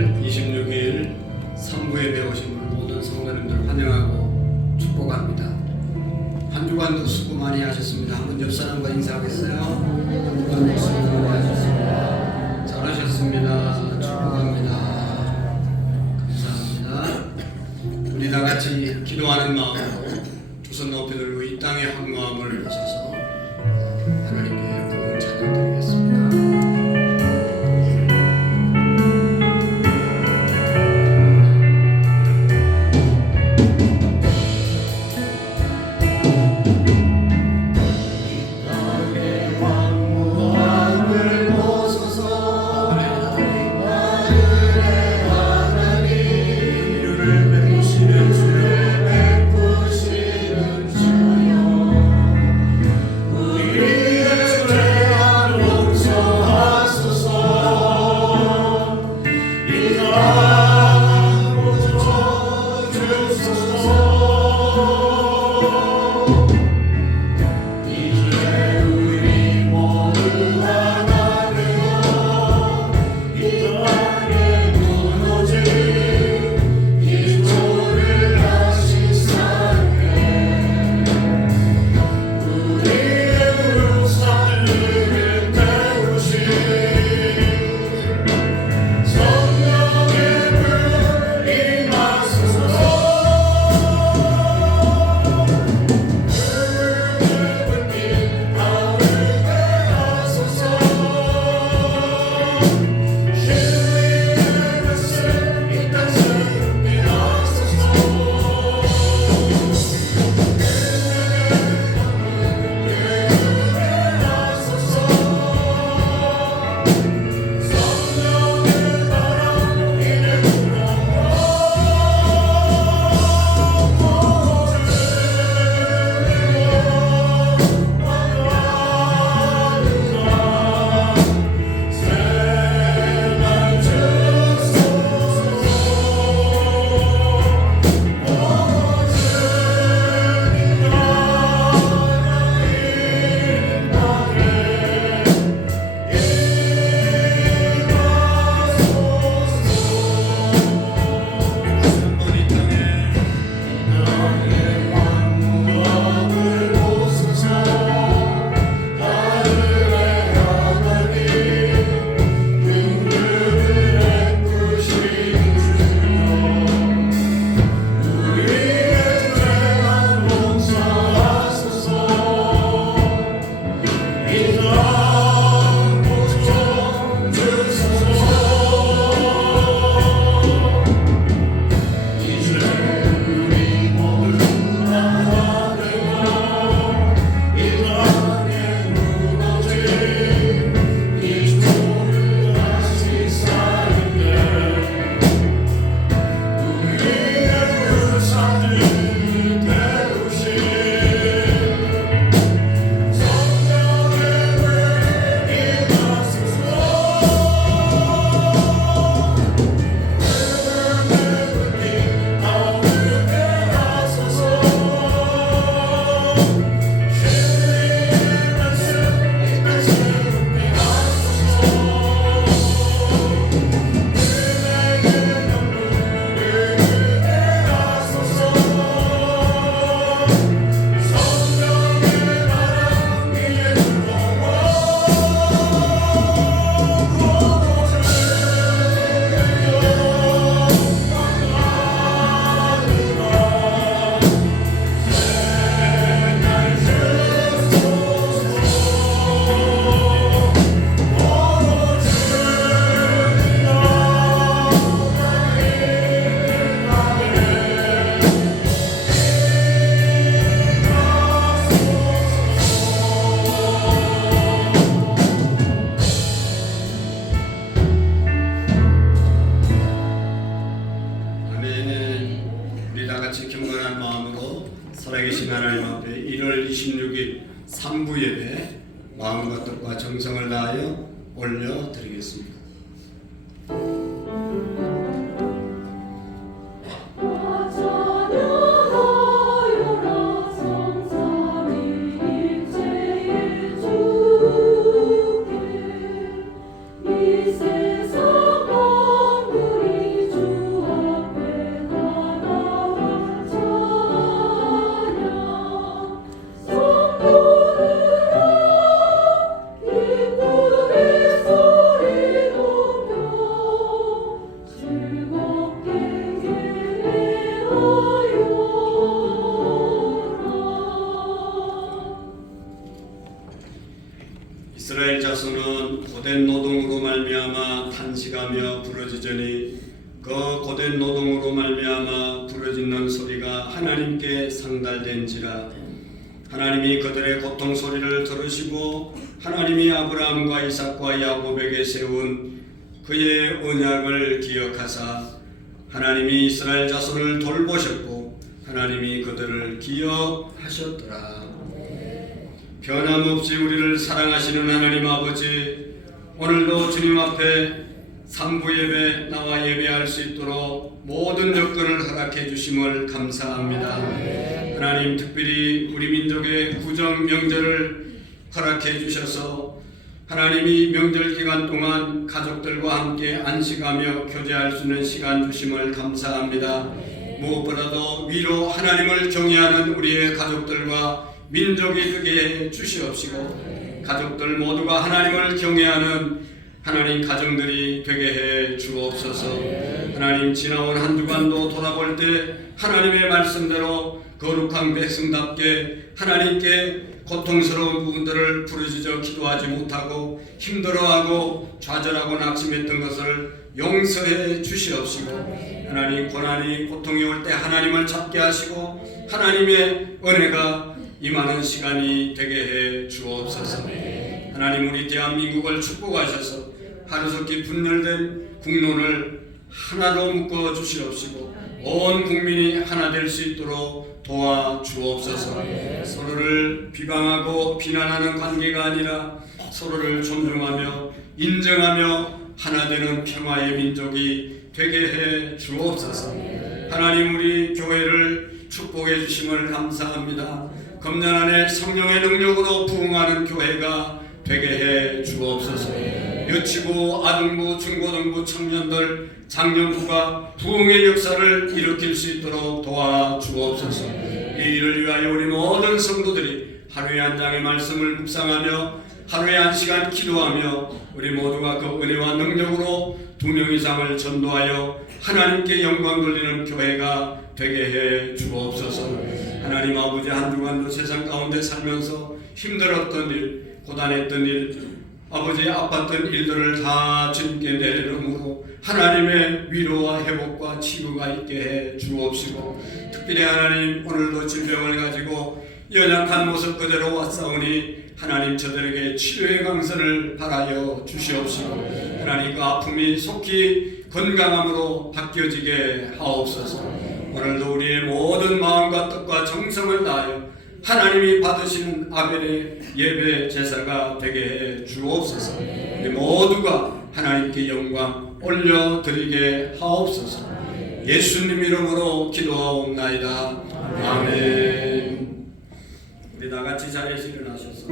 1월 26일 3부에 배우신 모든 성도님들 환영하고 축복합니다. 한 주간도 수고 많이 하셨습니다. 한번 옆 사람과 인사하겠어요? 한 주간도 수고 많이 하셨습니다. 잘하셨습니다. 축복합니다. 감사합니다. 우리 다 같이 기도하는 마음으로 두 손 높이 들고 이 땅의 황무함을 보셔서 하나님께 부은 찬양 드리겠습니다. 살아계신 하나님 앞에 1월 26일 3부 예배 마음과 뜻과 정성을 다하여 올려드리겠습니다. 세상 만물이 자손은 고된 노동으로 말미암아 탄식하며 부르짖으니 그 고된 노동으로 말미암아 부르짖는 소리가 하나님께 상달된지라. 하나님이 그들의 고통 소리를 들으시고 하나님이 아브라함과 이삭과 야곱에게 세운 그의 언약을 기억하사 하나님이 이스라엘 자손을 돌보셨고 하나님이 그들을 기억하셨더라. 변함없이 우리를 사랑하시는 하나님 아버지, 오늘도 주님 앞에 상부 예배 나와 예배할 수 있도록 모든 여건을 허락해 주심을 감사합니다. 하나님, 특별히 우리 민족의 구정 명절을 허락해 주셔서 하나님이 명절 기간 동안 가족들과 함께 안식하며 교제할 수 있는 시간 주심을 감사합니다. 무엇보다도 위로 하나님을 경외하는 우리의 가족들과 민족이 되게 해 주시옵시고 가족들 모두가 하나님을 경외하는 하나님 가정들이 되게 해 주옵소서. 하나님, 지나온 한 주간도 돌아볼 때 하나님의 말씀대로 거룩한 백성답게 하나님께 고통스러운 부분들을 부르짖어 기도하지 못하고 힘들어하고 좌절하고 낙심했던 것을 용서해 주시옵시고 하나님, 고난이 고통이 올 때 하나님을 찾게 하시고 하나님의 은혜가 임하는 시간이 되게 해 주옵소서. 하나님, 우리 대한민국을 축복하셔서 하루속히 분열된 국론을 하나로 묶어 주시옵시고 온 국민이 하나 될 수 있도록 도와 주옵소서. 서로를 비방하고 비난하는 관계가 아니라 서로를 존중하며 인정하며 하나 되는 평화의 민족이 되게 해 주옵소서. 하나님, 우리 교회를 축복해 주심을 감사합니다. 금년 안에 성령의 능력으로 부흥하는 교회가 되게 해 주옵소서. 여치부, 아동부, 중고등부 청년들, 장년부가 부흥의 역사를 일으킬 수 있도록 도와 주옵소서. 이 일을 위하여 우리 모든 성도들이 하루에 한 장의 말씀을 묵상하며 하루에 한 시간 기도하며 우리 모두가 그 은혜와 능력으로 2명 이상을 전도하여 하나님께 영광 돌리는 교회가 되게 해 주옵소서. 하나님 아버지, 한 주간도 세상 가운데 살면서 힘들었던 일, 고단했던 일, 아버지 아팠던 일들을 다 주님께 내려놓음으로 하나님의 위로와 회복과 치유가 있게 해 주옵시고 특별히 하나님, 오늘도 질병을 가지고 연약한 모습 그대로 왔사오니 하나님, 저들에게 치료의 강선을 바라여 주시옵시고 하나님, 그 아픔이 속히 건강함으로 바뀌어지게 하옵소서. 오늘도 우리의 모든 마음과 뜻과 정성을 다하여 하나님이 받으시는 아벨의 예배 제사가 되게 해 주옵소서. 우리 모두가 하나님께 영광 올려드리게 하옵소서. 예수님 이름으로 기도하옵나이다. 아멘. 우리 다같이 자리에서 일어나셔서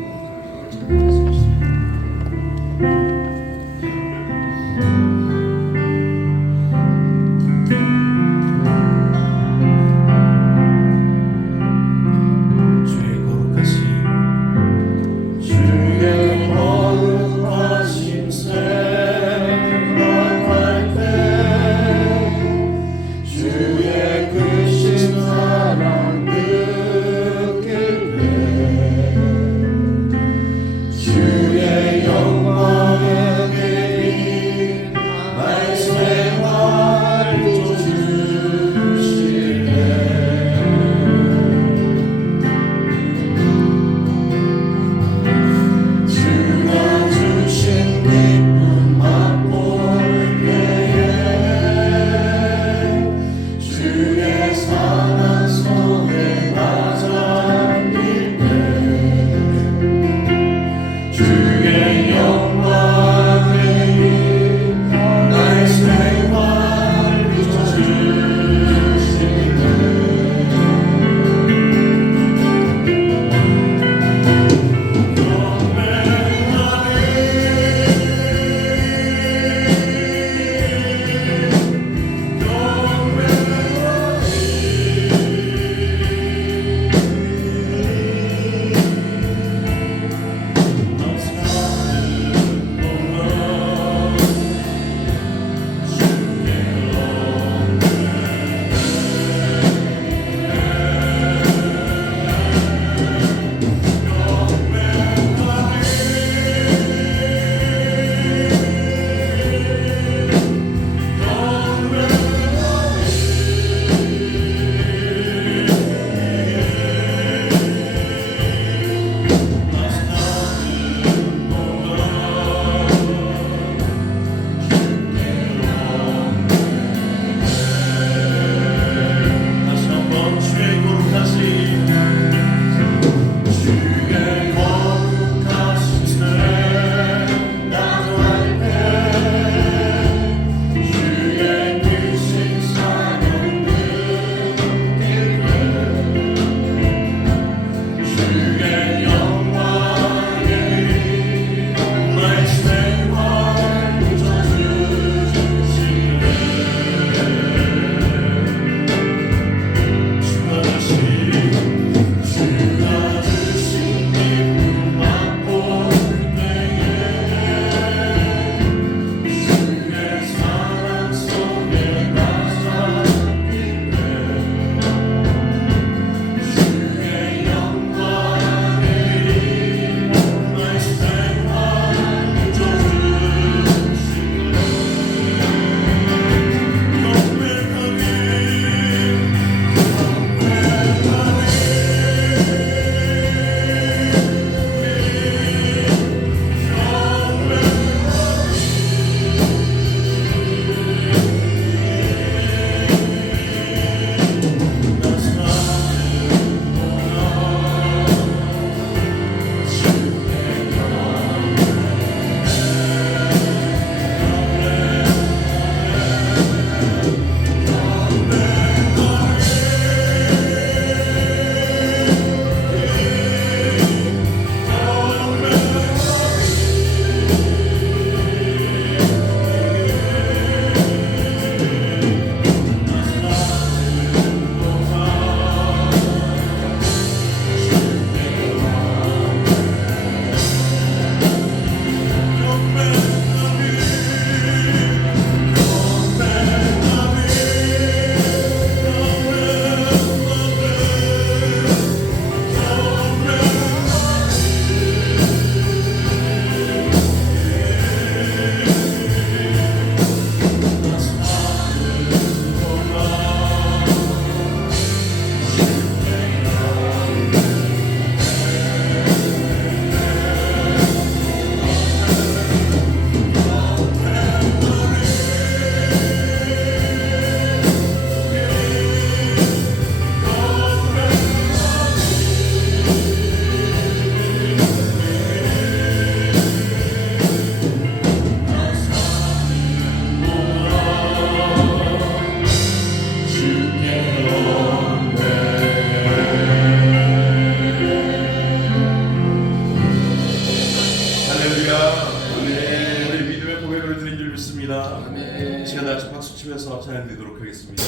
드립니다. 아멘. 시간 다 같이 박수 치면서 찬양 드리도록 하겠습니다.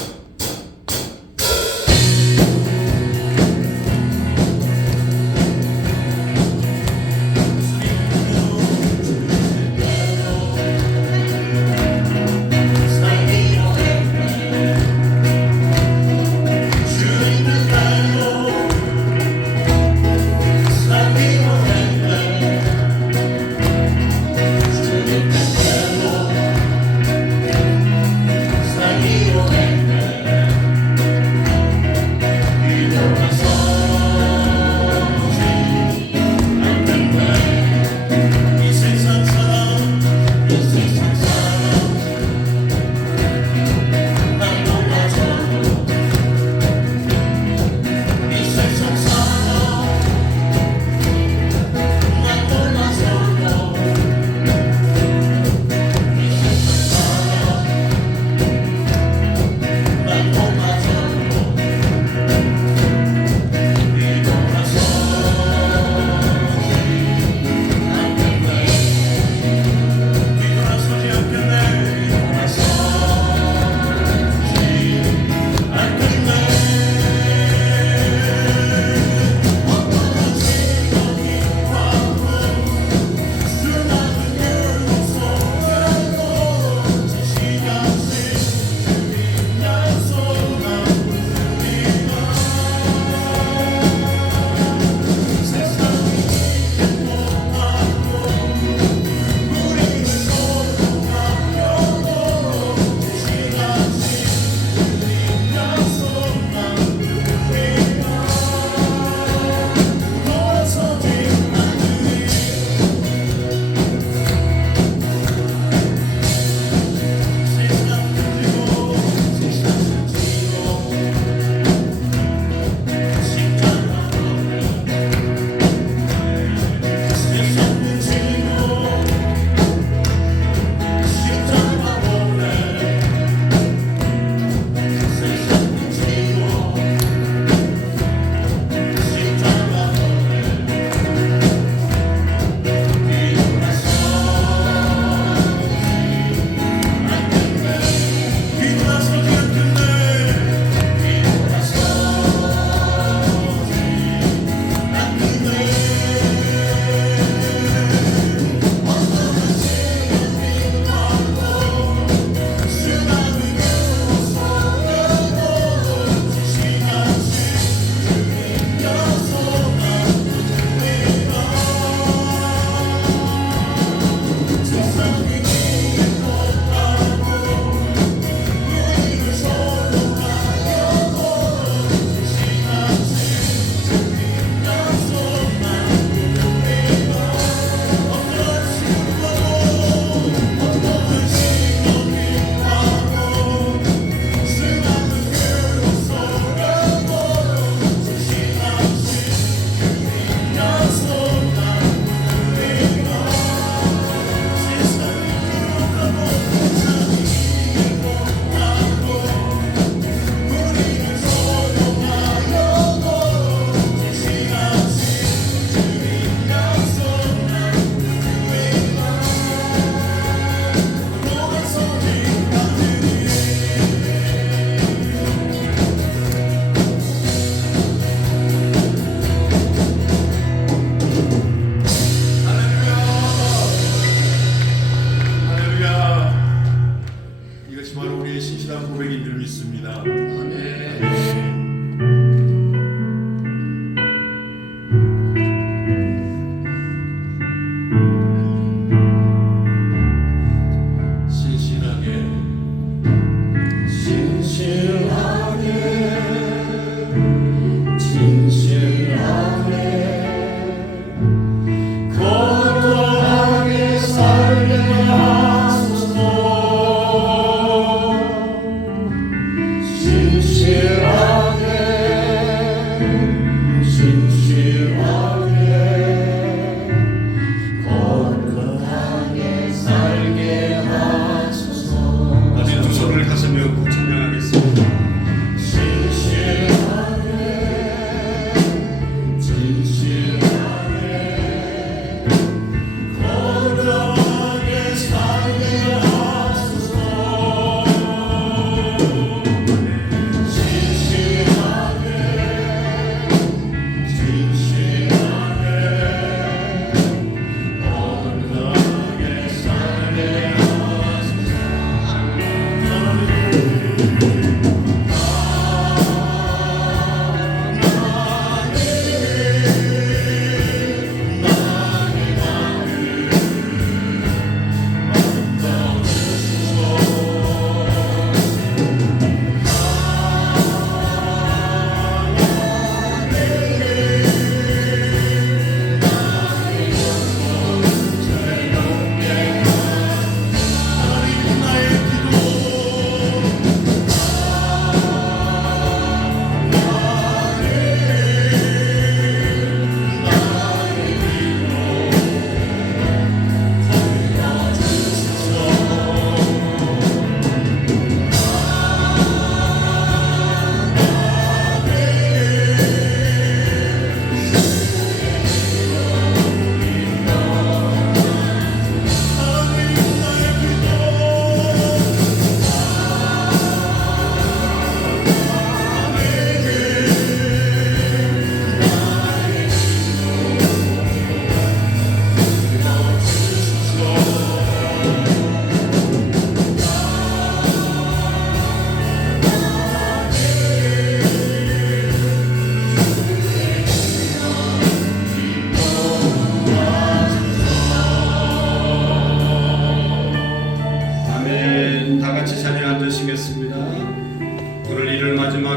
주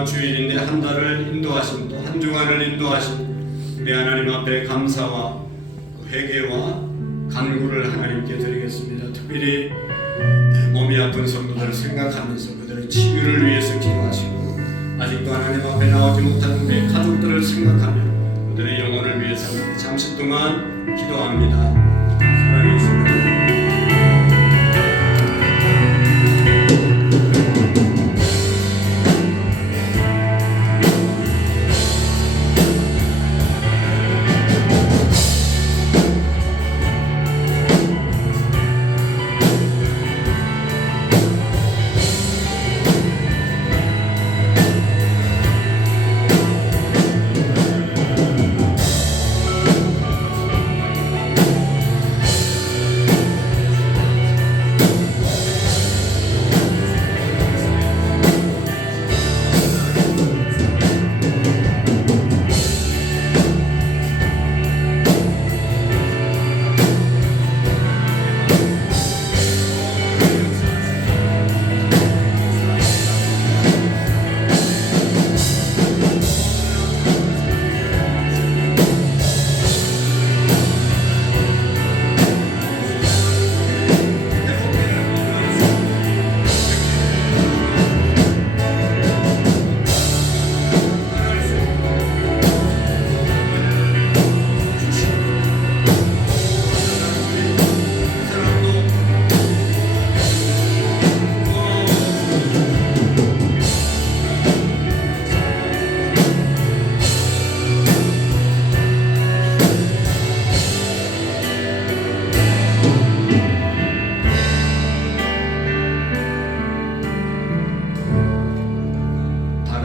마지막 주일인데 한 달을 인도하신 또 한 주간을 인도하신 우리 하나님 앞에 감사와 회개와 간구를 하나님께 드리겠습니다. 특별히 몸이 아픈 성도들을 생각하면서 그들의 치유를 위해서 기도하시고 아직도 하나님 앞에 나오지 못한 우리 가족들을 생각하며 그들의 영혼을 위해서 잠시 동안 기도합니다. 사랑의 주님.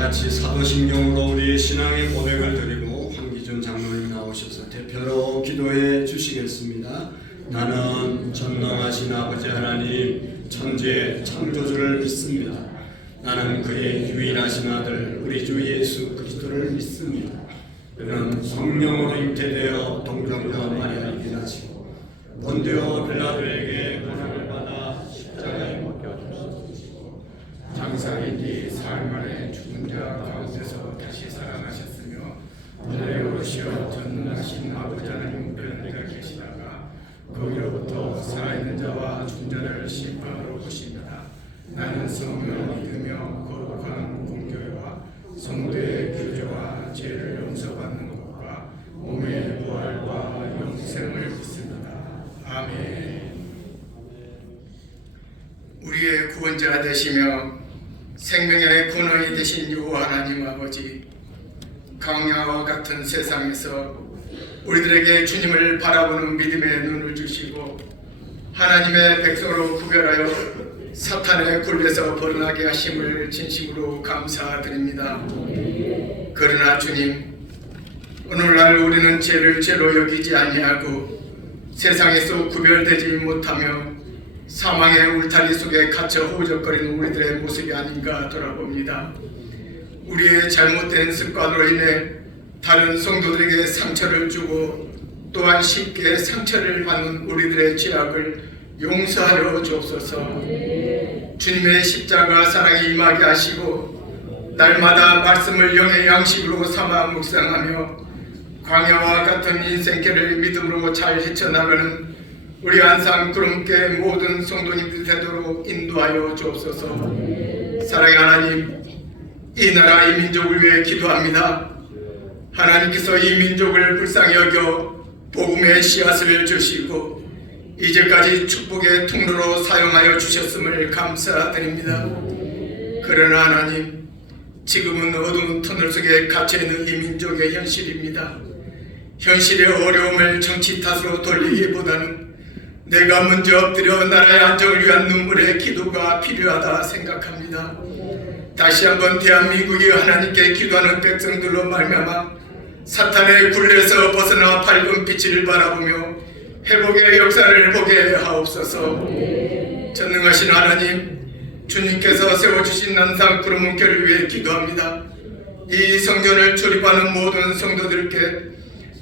같이 사도신경으로 우리의 신앙의 고백을 드리고 황기준 장로님 나오셔서 대표로 기도해 주시겠습니다. 나는 전능하신 아버지 하나님 천지의 창조주를 믿습니다. 나는 그의 유일하신 아들 우리 주 예수 그리스도를 믿습니다. 그는 성령으로 잉태되어 동정녀 마리아를 비나시고 본디오 빌라도에게 고난을 받아 십자가에 못 박혀주시고 장사인 뒤 사흘 만에 죽은 자 가운데서 다시 살아나셨으며 하늘에 오르시어 전능하신 아버지 하나님 우편에 계시다가 거기로부터 살아있는 자와 죽은 자를 심판하러 오십니다. 나는 성령을 믿으며 거룩한 공교회와 성도의 교제와 죄를 용서받는 것과 몸의 부활과 영생을 믿습니다. 아멘. 우리의 구원자 되시며 생명의 근원이 되신 여호와 하나님 아버지, 광야와 같은 세상에서 우리들에게 주님을 바라보는 믿음의 눈을 주시고 하나님의 백성으로 구별하여 사탄의 굴레에서 벗어나게 하심을 진심으로 감사드립니다. 그러나 주님, 오늘날 우리는 죄를 죄로 여기지 아니하고 세상에서 구별되지 못하며 사망의 울타리 속에 갇혀 허우적거리는 우리들의 모습이 아닌가 돌아봅니다. 우리의 잘못된 습관으로 인해 다른 성도들에게 상처를 주고 또한 쉽게 상처를 받는 우리들의 죄악을 용서하여 주옵소서. 주님의 십자가 사랑이 임하게 하시고 날마다 말씀을 영의 양식으로 삼아 묵상하며 광야와 같은 인생길을 믿음으로 잘 헤쳐나가는 우리 안산 구름계 모든 성도님들 되도록 인도하여 주옵소서. 사랑의 하나님, 이 나라 이 민족을 위해 기도합니다. 하나님께서 이 민족을 불쌍히 여겨 복음의 씨앗을 주시고 이제까지 축복의 통로로 사용하여 주셨음을 감사드립니다. 그러나 하나님, 지금은 어두운 터널 속에 갇혀있는 이 민족의 현실입니다. 현실의 어려움을 정치 탓으로 돌리기보다는 내가 먼저 엎드려 나라의 안정을 위한 눈물의 기도가 필요하다 생각합니다. 다시 한번 대한민국이 하나님께 기도하는 백성들로 말미암아 사탄의 굴레에서 벗어나 밝은 빛을 바라보며 회복의 역사를 보게 하옵소서. 전능하신 하나님, 주님께서 세워주신 난상 구름문교를 위해 기도합니다. 이 성전을 출입하는 모든 성도들께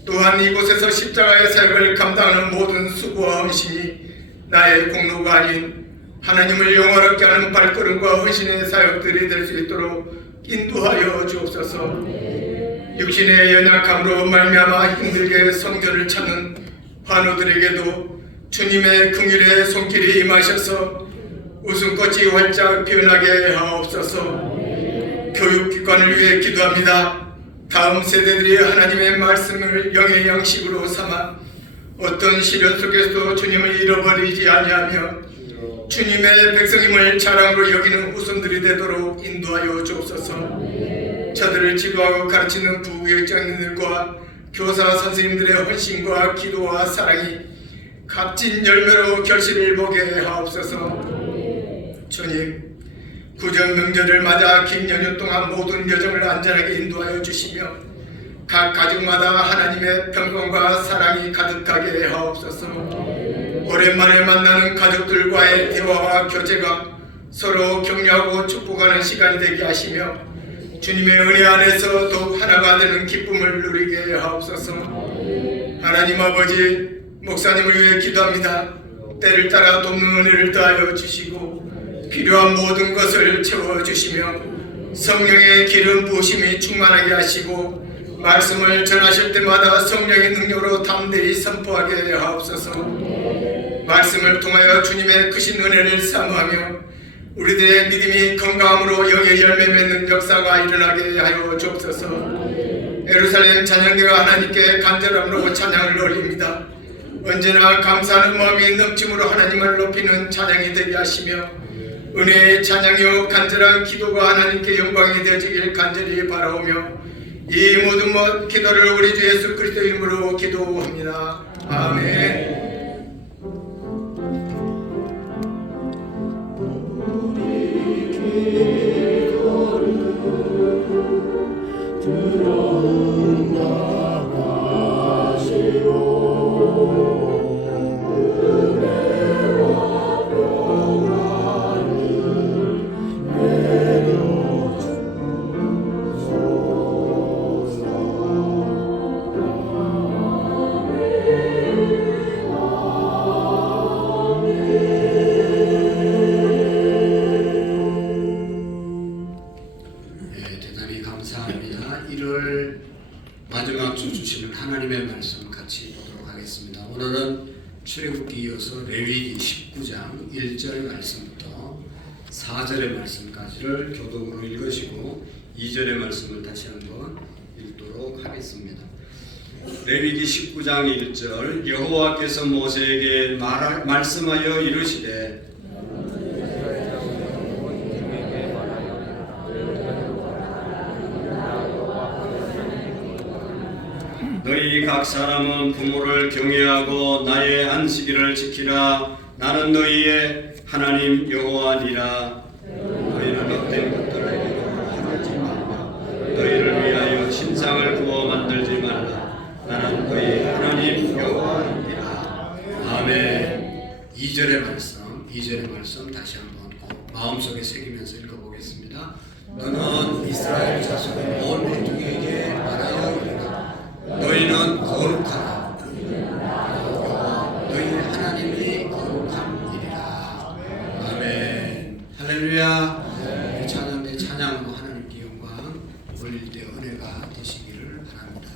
또한 이곳에서 십자가의 사역을 감당하는 모든 수고와 헌신이 나의 공로가 아닌 하나님을 영화롭게 하는 발걸음과 헌신의 사역들이 될 수 있도록 인도하여 주옵소서. 육신의 연약함으로 말미암아 힘들게 성전을 찾는 환우들에게도 주님의 긍휼의 손길이 임하셔서 웃음꽃이 활짝 피어나게 하옵소서. 교육기관을 위해 기도합니다. 다음 세대들이 하나님의 말씀을 영의 양식으로 삼아 어떤 시련 속에서도 주님을 잃어버리지 아니하며 주님의 백성임을 자랑으로 여기는 후손들이 되도록 인도하여 주옵소서. 저들을 지도하고 가르치는 부교육장님들과 교사 선생님들의 헌신과 기도와 사랑이 값진 열매로 결실을 보게 하옵소서. 주님, 구정 명절을 맞아 긴 연휴 동안 모든 여정을 안전하게 인도하여 주시며 각 가족마다 하나님의 평강과 사랑이 가득하게 하옵소서. 오랜만에 만나는 가족들과의 대화와 교제가 서로 격려하고 축복하는 시간이 되게 하시며 주님의 은혜 안에서 더욱 하나가 되는 기쁨을 누리게 하옵소서. 하나님 아버지, 목사님을 위해 기도합니다. 때를 따라 돕는 은혜를 더하여 주시고 필요한 모든 것을 채워주시며 성령의 기름 부으심이 충만하게 하시고 말씀을 전하실 때마다 성령의 능력으로 담대히 선포하게 하옵소서. 말씀을 통하여 주님의 크신 은혜를 사모하며 우리들의 믿음이 건강함으로 영의 열매 맺는 역사가 일어나게 하여 주옵소서. 예루살렘 찬양대가 하나님께 간절함으로 찬양을 올립니다. 언제나 감사하는 마음이 넘침으로 하나님을 높이는 찬양이 되게 하시며 은혜의 찬양이요 간절한 기도가 하나님께 영광이 되어지길 간절히 바라오며 이 모든 기도를 우리 주 예수 그리스도 이름으로 기도합니다. 아멘. 마지막 주 주시는 하나님의 말씀 같이 보도록 하겠습니다. 오늘은 출애굽기 이어서 레위기 19장 1절 말씀부터 4절의 말씀까지를 교독으로 읽으시고 2절의 말씀을 다시 한번 읽도록 하겠습니다. 레위기 19장 1절 여호와께서 모세에게 말씀하여 이르시되 너희 각 사람은 부모를 경외하고 나의 안식일을 지키라. 나는 너희의 하나님 여호와니라. 너희는 헛된 것들을 하지 말라. 너희를 위하여 신상을 구워 만들지 말라. 나는 너희 하나님 여호와니라. 아멘. 2절의 말씀 다시 한번 꼭 마음속에 새기면서 읽어보겠습니다. 너는 이스라엘 자손의 온 회중에게 말하여 이르라. 너희는 거룩하라. 여호와 너희 하나님이 거룩함이니라. 아멘. 할렐루야. 이 찬양대 찬양으로 하나님께 영광 올릴 때 은혜가 되시기를 바랍니다.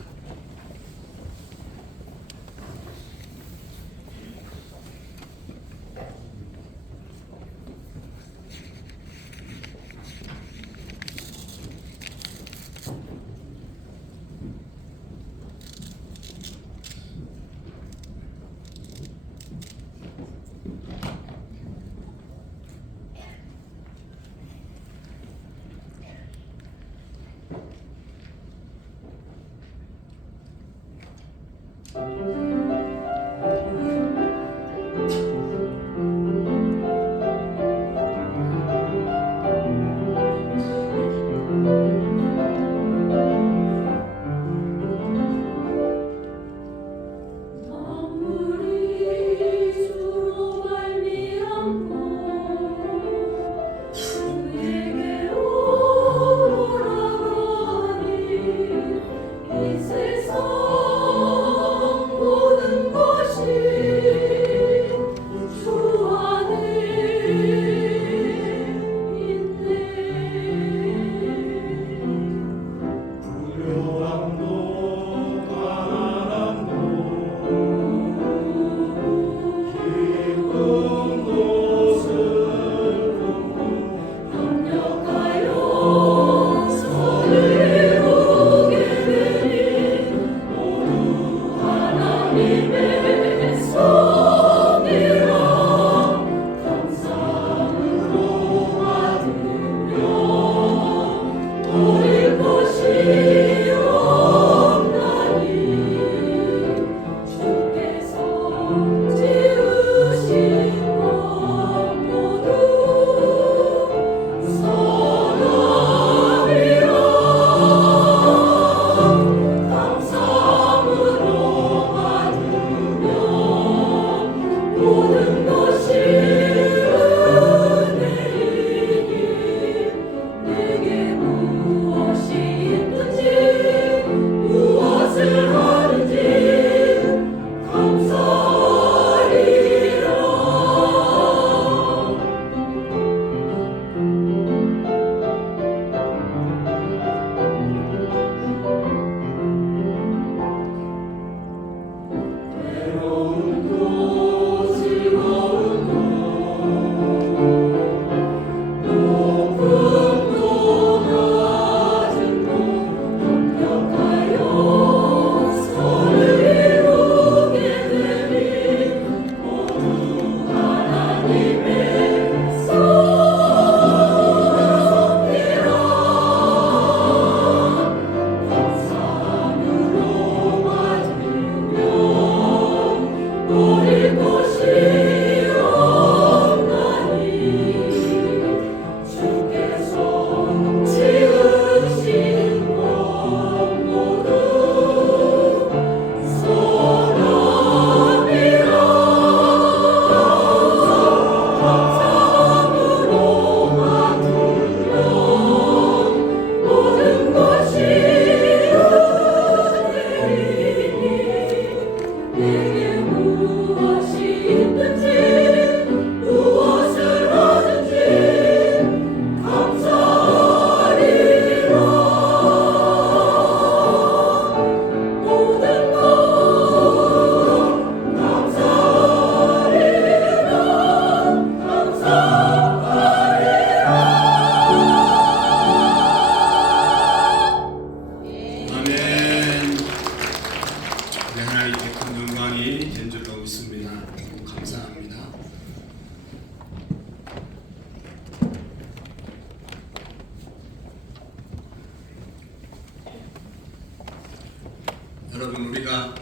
여러분, 우리가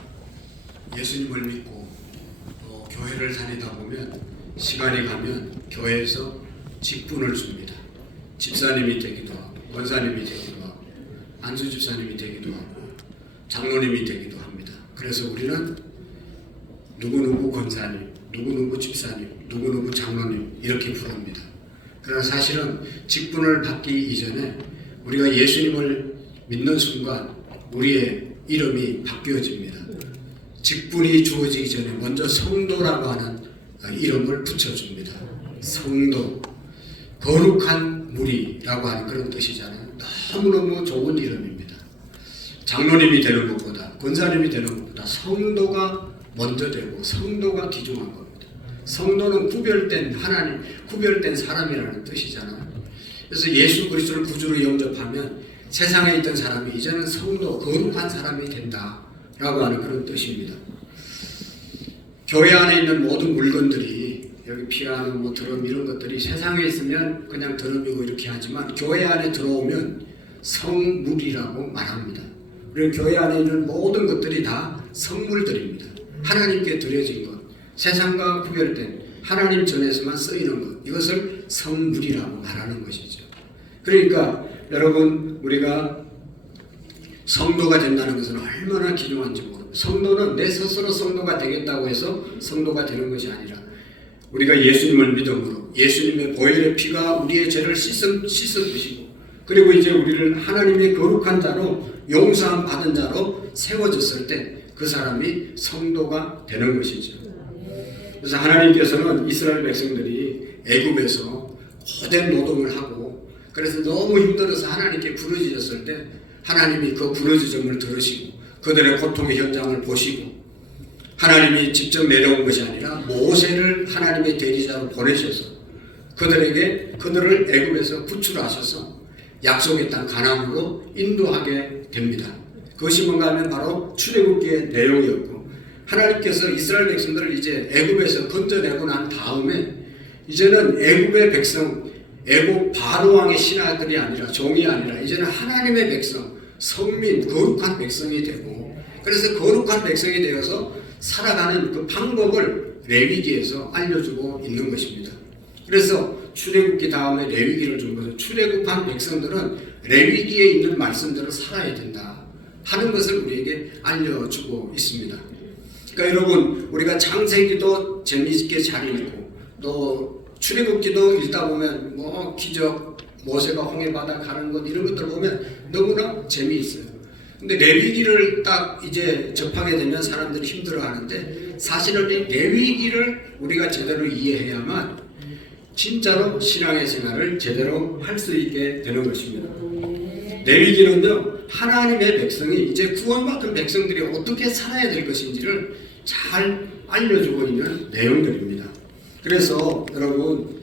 예수님을 믿고 또 교회를 다니다 보면 시간이 가면 교회에서 직분을 줍니다. 집사님이 되기도 하고 권사님이 되기도 하고 안수 집사님이 되기도 하고 장로님이 되기도 합니다. 그래서 우리는 누구누구 권사님, 누구누구 집사님, 누구누구 장로님 이렇게 부릅니다. 그러나 사실은 직분을 받기 이전에 우리가 예수님을 믿는 순간 우리의 이름이 바뀌어집니다. 직분이 주어지기 전에 먼저 성도라고 하는 이름을 붙여줍니다. 성도, 거룩한 무리라고 하는 그런 뜻이잖아요. 너무너무 좋은 이름입니다. 장로님이 되는 것보다, 권사님이 되는 것보다 성도가 먼저 되고 성도가 귀중한 겁니다. 성도는 구별된 하나님, 구별된 사람이라는 뜻이잖아요. 그래서 예수 그리스도를 구주로 영접하면 세상에 있던 사람이 이제는 성도, 거룩한 사람이 된다라고 하는 그런 뜻입니다. 교회 안에 있는 모든 물건들이, 여기 피아노, 뭐 드럼 이런 것들이 세상에 있으면 그냥 드럼이고 이렇게 하지만 교회 안에 들어오면 성물이라고 말합니다. 우리 교회 안에 있는 모든 것들이 다 성물들입니다. 하나님께 드려진 것, 세상과 구별된 하나님 전에서만 쓰이는 것, 이것을 성물이라고 말하는 것이죠. 그러니까 여러분, 우리가 성도가 된다는 것은 얼마나 귀중한지 모릅니다. 성도는 내 스스로 성도가 되겠다고 해서 성도가 되는 것이 아니라 우리가 예수님을 믿음으로 예수님의 보혈의 피가 우리의 죄를 씻어주시고 그리고 이제 우리를 하나님의 거룩한 자로 용서함 받은 자로 세워졌을 때 그 사람이 성도가 되는 것이죠. 그래서 하나님께서는 이스라엘 백성들이 애굽에서 고된 노동을 하고 그래서 너무 힘들어서 하나님께 부르짖었을 때 하나님이 그 부르짖음을 들으시고 그들의 고통의 현장을 보시고 하나님이 직접 내려온 것이 아니라 모세를 하나님의 대리자로 보내셔서 그들을 애굽에서 구출하셔서 약속의 땅 가나안으로 인도하게 됩니다. 그것이 뭔가 하면 바로 출애굽기의 내용이었고 하나님께서 이스라엘 백성들을 이제 애굽에서 건져내고 난 다음에 이제는 애굽의 백성, 애굽 바로왕의 신하들이 아니라 종이 아니라 이제는 하나님의 백성, 성민, 거룩한 백성이 되고 그래서 거룩한 백성이 되어서 살아가는 그 방법을 레위기에서 알려주고 있는 것입니다. 그래서 출애굽기 다음에 레위기를 준 것은 출애굽한 백성들은 레위기에 있는 말씀대로 살아야 된다 하는 것을 우리에게 알려주고 있습니다. 그러니까 여러분, 우리가 창세기도 재미있게 잘 읽고 또 출애굽기도 읽다 보면 뭐 기적, 모세가 홍해 바다 가는 것 이런 것들 보면 너무나 재미있어요. 근데 레위기를 딱 이제 접하게 되면 사람들이 힘들어하는데 사실은 이 레위기를 우리가 제대로 이해해야만 진짜로 신앙의 생활을 제대로 할 수 있게 되는 것입니다. 레위기는요, 하나님의 백성이 이제 구원받은 백성들이 어떻게 살아야 될 것인지를 잘 알려주고 있는 내용들입니다. 그래서 여러분,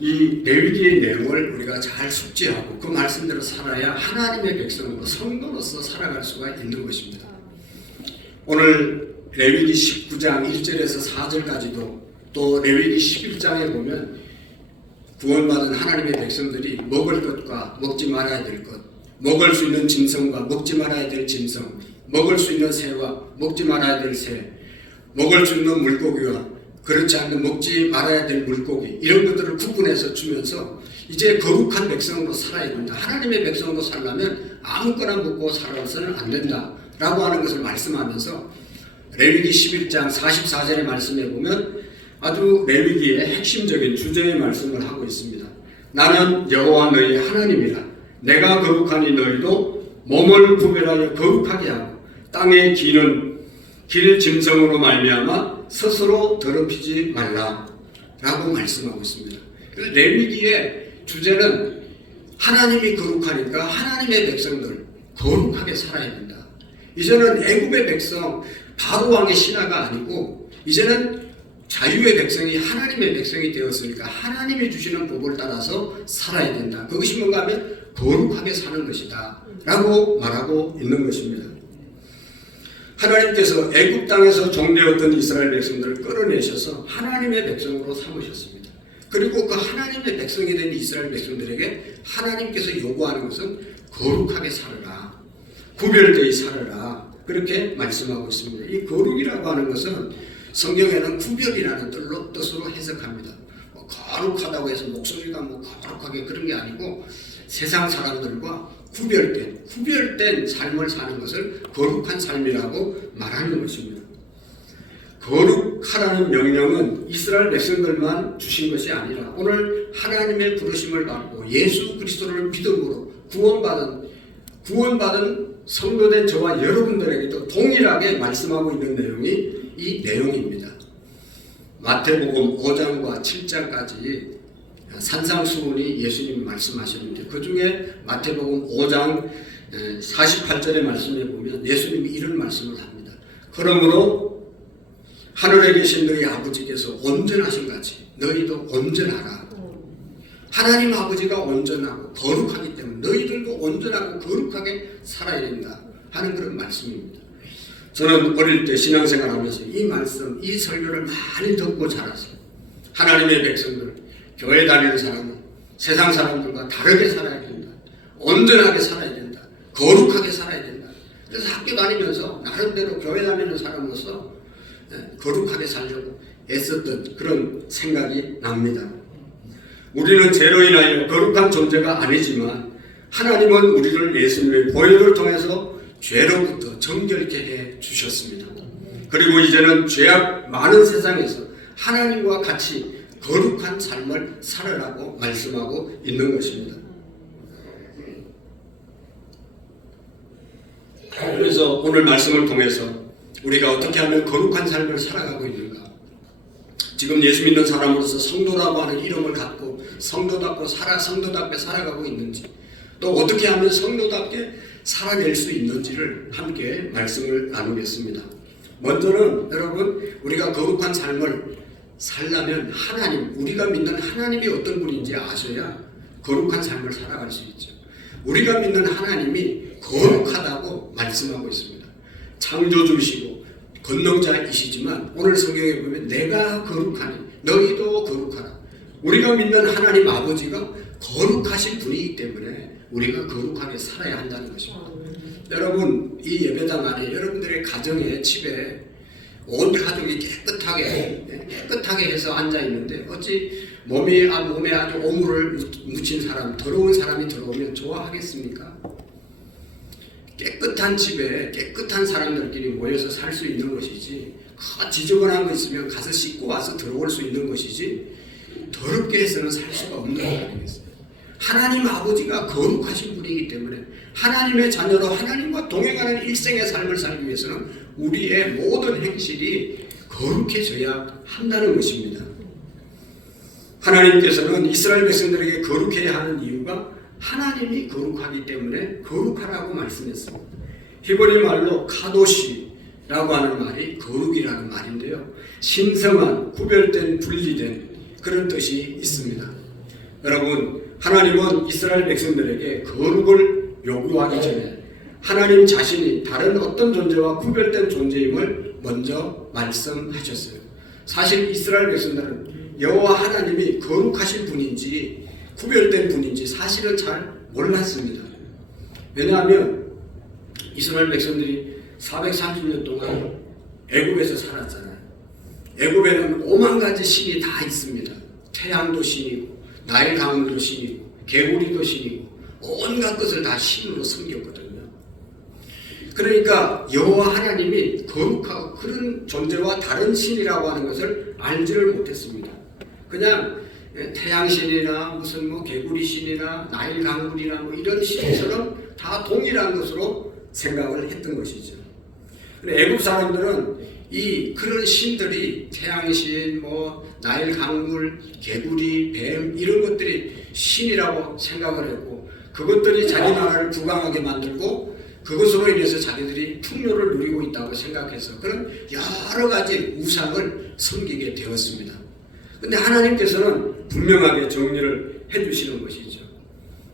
이 레위기의 내용을 우리가 잘 숙지하고 그 말씀대로 살아야 하나님의 백성으로 성도로서 살아갈 수가 있는 것입니다. 오늘 레위기 19장 1절에서 4절까지도 또 레위기 11장에 보면 구원받은 하나님의 백성들이 먹을 것과 먹지 말아야 될 것, 먹을 수 있는 짐승과 먹지 말아야 될 짐승, 먹을 수 있는 새와 먹지 말아야 될 새, 먹을 수 있는 물고기와 그렇지 않는 먹지 말아야 될 물고기 이런 것들을 구분해서 주면서 이제 거룩한 백성으로 살아야 된다. 하나님의 백성으로 살려면 아무거나 먹고 살아서는 안 된다라고 하는 것을 말씀하면서 레위기 11장 44절의 말씀에 보면 아주 레위기의 핵심적인 주제의 말씀을 하고 있습니다. 나는 여호와 너희 하나님이라. 내가 거룩하니 너희도 몸을 구별하여 거룩하게 하고 땅에 기는 길 짐승으로 말미암아 스스로 더럽히지 말라 라고 말씀하고 있습니다. 그래서 레위기의 주제는 하나님이 거룩하니까 하나님의 백성들 거룩하게 살아야 된다. 이제는 애굽의 백성 바로왕의 신하가 아니고 이제는 자유의 백성이 하나님의 백성이 되었으니까 하나님이 주시는 법을 따라서 살아야 된다. 그것이 뭔가 하면 거룩하게 사는 것이다 라고 말하고 있는 것입니다. 하나님께서 애굽 땅에서 종되었던 이스라엘 백성들을 끌어내셔서 하나님의 백성으로 삼으셨습니다. 그리고 그 하나님의 백성이 된 이스라엘 백성들에게 하나님께서 요구하는 것은 거룩하게 살아라, 구별되이 살아라, 그렇게 말씀하고 있습니다. 이 거룩이라고 하는 것은 성경에는 구별이라는 뜻으로 해석합니다. 거룩하다고 해서 목소리가 거룩하게 그런 게 아니고 세상 사람들과 구별된 삶을 사는 것을 거룩한 삶이라고 말하는 것입니다. 거룩하라는 명령은 이스라엘 백성들만 주신 것이 아니라 오늘 하나님의 부르심을 받고 예수 그리스도를 믿음으로 구원받은 성도된 저와 여러분들에게도 동일하게 말씀하고 있는 내용이 이 내용입니다. 마태복음 5장과 7장까지 산상수훈이 예수님이 말씀하셨는데 그 중에 마태복음 5장 48절의 말씀에 보면 예수님이 이런 말씀을 합니다. 그러므로 하늘에 계신 너희 아버지께서 온전하신 같이 너희도 온전하라. 하나님 아버지가 온전하고 거룩하기 때문에 너희들도 온전하고 거룩하게 살아야 된다 하는 그런 말씀입니다. 저는 어릴 때 신앙생활 하면서 이 말씀, 이 설교를 많이 듣고 자랐어요. 하나님의 백성들, 교회 다니는 사람은 세상 사람들과 다르게 살아야 된다. 온전하게 살아야 된다. 거룩하게 살아야 된다. 그래서 학교 다니면서 나름대로 교회 다니는 사람으로서 거룩하게 살려고 애썼던 그런 생각이 납니다. 우리는 죄로 인하여 거룩한 존재가 아니지만 하나님은 우리를 예수님의 보혈을 통해서 죄로부터 정결케 해 주셨습니다. 그리고 이제는 죄악 많은 세상에서 하나님과 같이 거룩한 삶을 살아라고 말씀하고 있는 것입니다. 그래서 오늘 말씀을 통해서 우리가 어떻게 하면 거룩한 삶을 살아가고 있는가? 지금 예수 믿는 사람으로서 성도라고 하는 이름을 갖고 성도답게 살아가고 있는지, 또 어떻게 하면 성도답게 살아낼 수 있는지를 함께 말씀을 나누겠습니다. 먼저는 여러분, 우리가 거룩한 삶을 살려면 우리가 믿는 하나님이 어떤 분인지 아셔야 거룩한 삶을 살아갈 수 있죠. 우리가 믿는 하나님이 거룩하다고 말씀하고 있습니다. 창조주시고 권능자이시지만 오늘 성경에 보면 내가 거룩하니 너희도 거룩하라. 우리가 믿는 하나님 아버지가 거룩하신 분이기 때문에 우리가 거룩하게 살아야 한다는 것입니다. 여러분, 이 예배당 안에 여러분들의 가정에 집에 온 가족이 깨끗하게 해서 앉아 있는데 어찌 몸에 아주 오물을 묻힌 사람, 더러운 사람이 들어오면 좋아하겠습니까? 깨끗한 집에 깨끗한 사람들끼리 모여서 살 수 있는 것이지, 지저분한 거 있으면 가서 씻고 와서 들어올 수 있는 것이지 더럽게 해서는 살 수가 없는 거 아니겠어요? 하나님 아버지가 거룩하신 분이기 때문에 하나님의 자녀로 하나님과 동행하는 일생의 삶을 살기 위해서는 우리의 모든 행실이 거룩해져야 한다는 것입니다. 하나님께서는 이스라엘 백성들에게 거룩해야 하는 이유가 하나님이 거룩하기 때문에 거룩하라고 말씀했습니다. 히브리 말로 카도시라고 하는 말이 거룩이라는 말인데요, 신성한, 구별된, 분리된 그런 뜻이 있습니다. 여러분, 하나님은 이스라엘 백성들에게 거룩을 요구하기 전에 하나님 자신이 다른 어떤 존재와 구별된 존재임을 먼저 말씀하셨어요. 사실 이스라엘 백성들은 여호와 하나님이 거룩하신 분인지 구별된 분인지 사실은 잘 몰랐습니다. 왜냐하면 이스라엘 백성들이 430년 동안 애굽에서 살았잖아요. 애굽에는 5만 가지 신이 다 있습니다. 태양도 신이고 나일 강물도 신이고 개구리도 신이고 온갖 것을 다 신으로 섬겼거든요. 그러니까 여호와 하나님이 거룩하고 그런 존재와 다른 신이라고 하는 것을 알지를 못했습니다. 그냥 태양신이나 무슨 개구리신이나 나일 강물이나 이런 신처럼 다 동일한 것으로 생각을 했던 것이죠. 애굽 사람들은 그런 신들이 태양신, 나일 강물, 개구리, 뱀 이런 것들이 신이라고 생각을 했고, 그것들이 자기 나라를 부강하게 만들고 그것으로 인해서 자기들이 풍요를 누리고 있다고 생각해서 그런 여러 가지 우상을 섬기게 되었습니다. 그런데 하나님께서는 분명하게 정리를 해주시는 것이죠.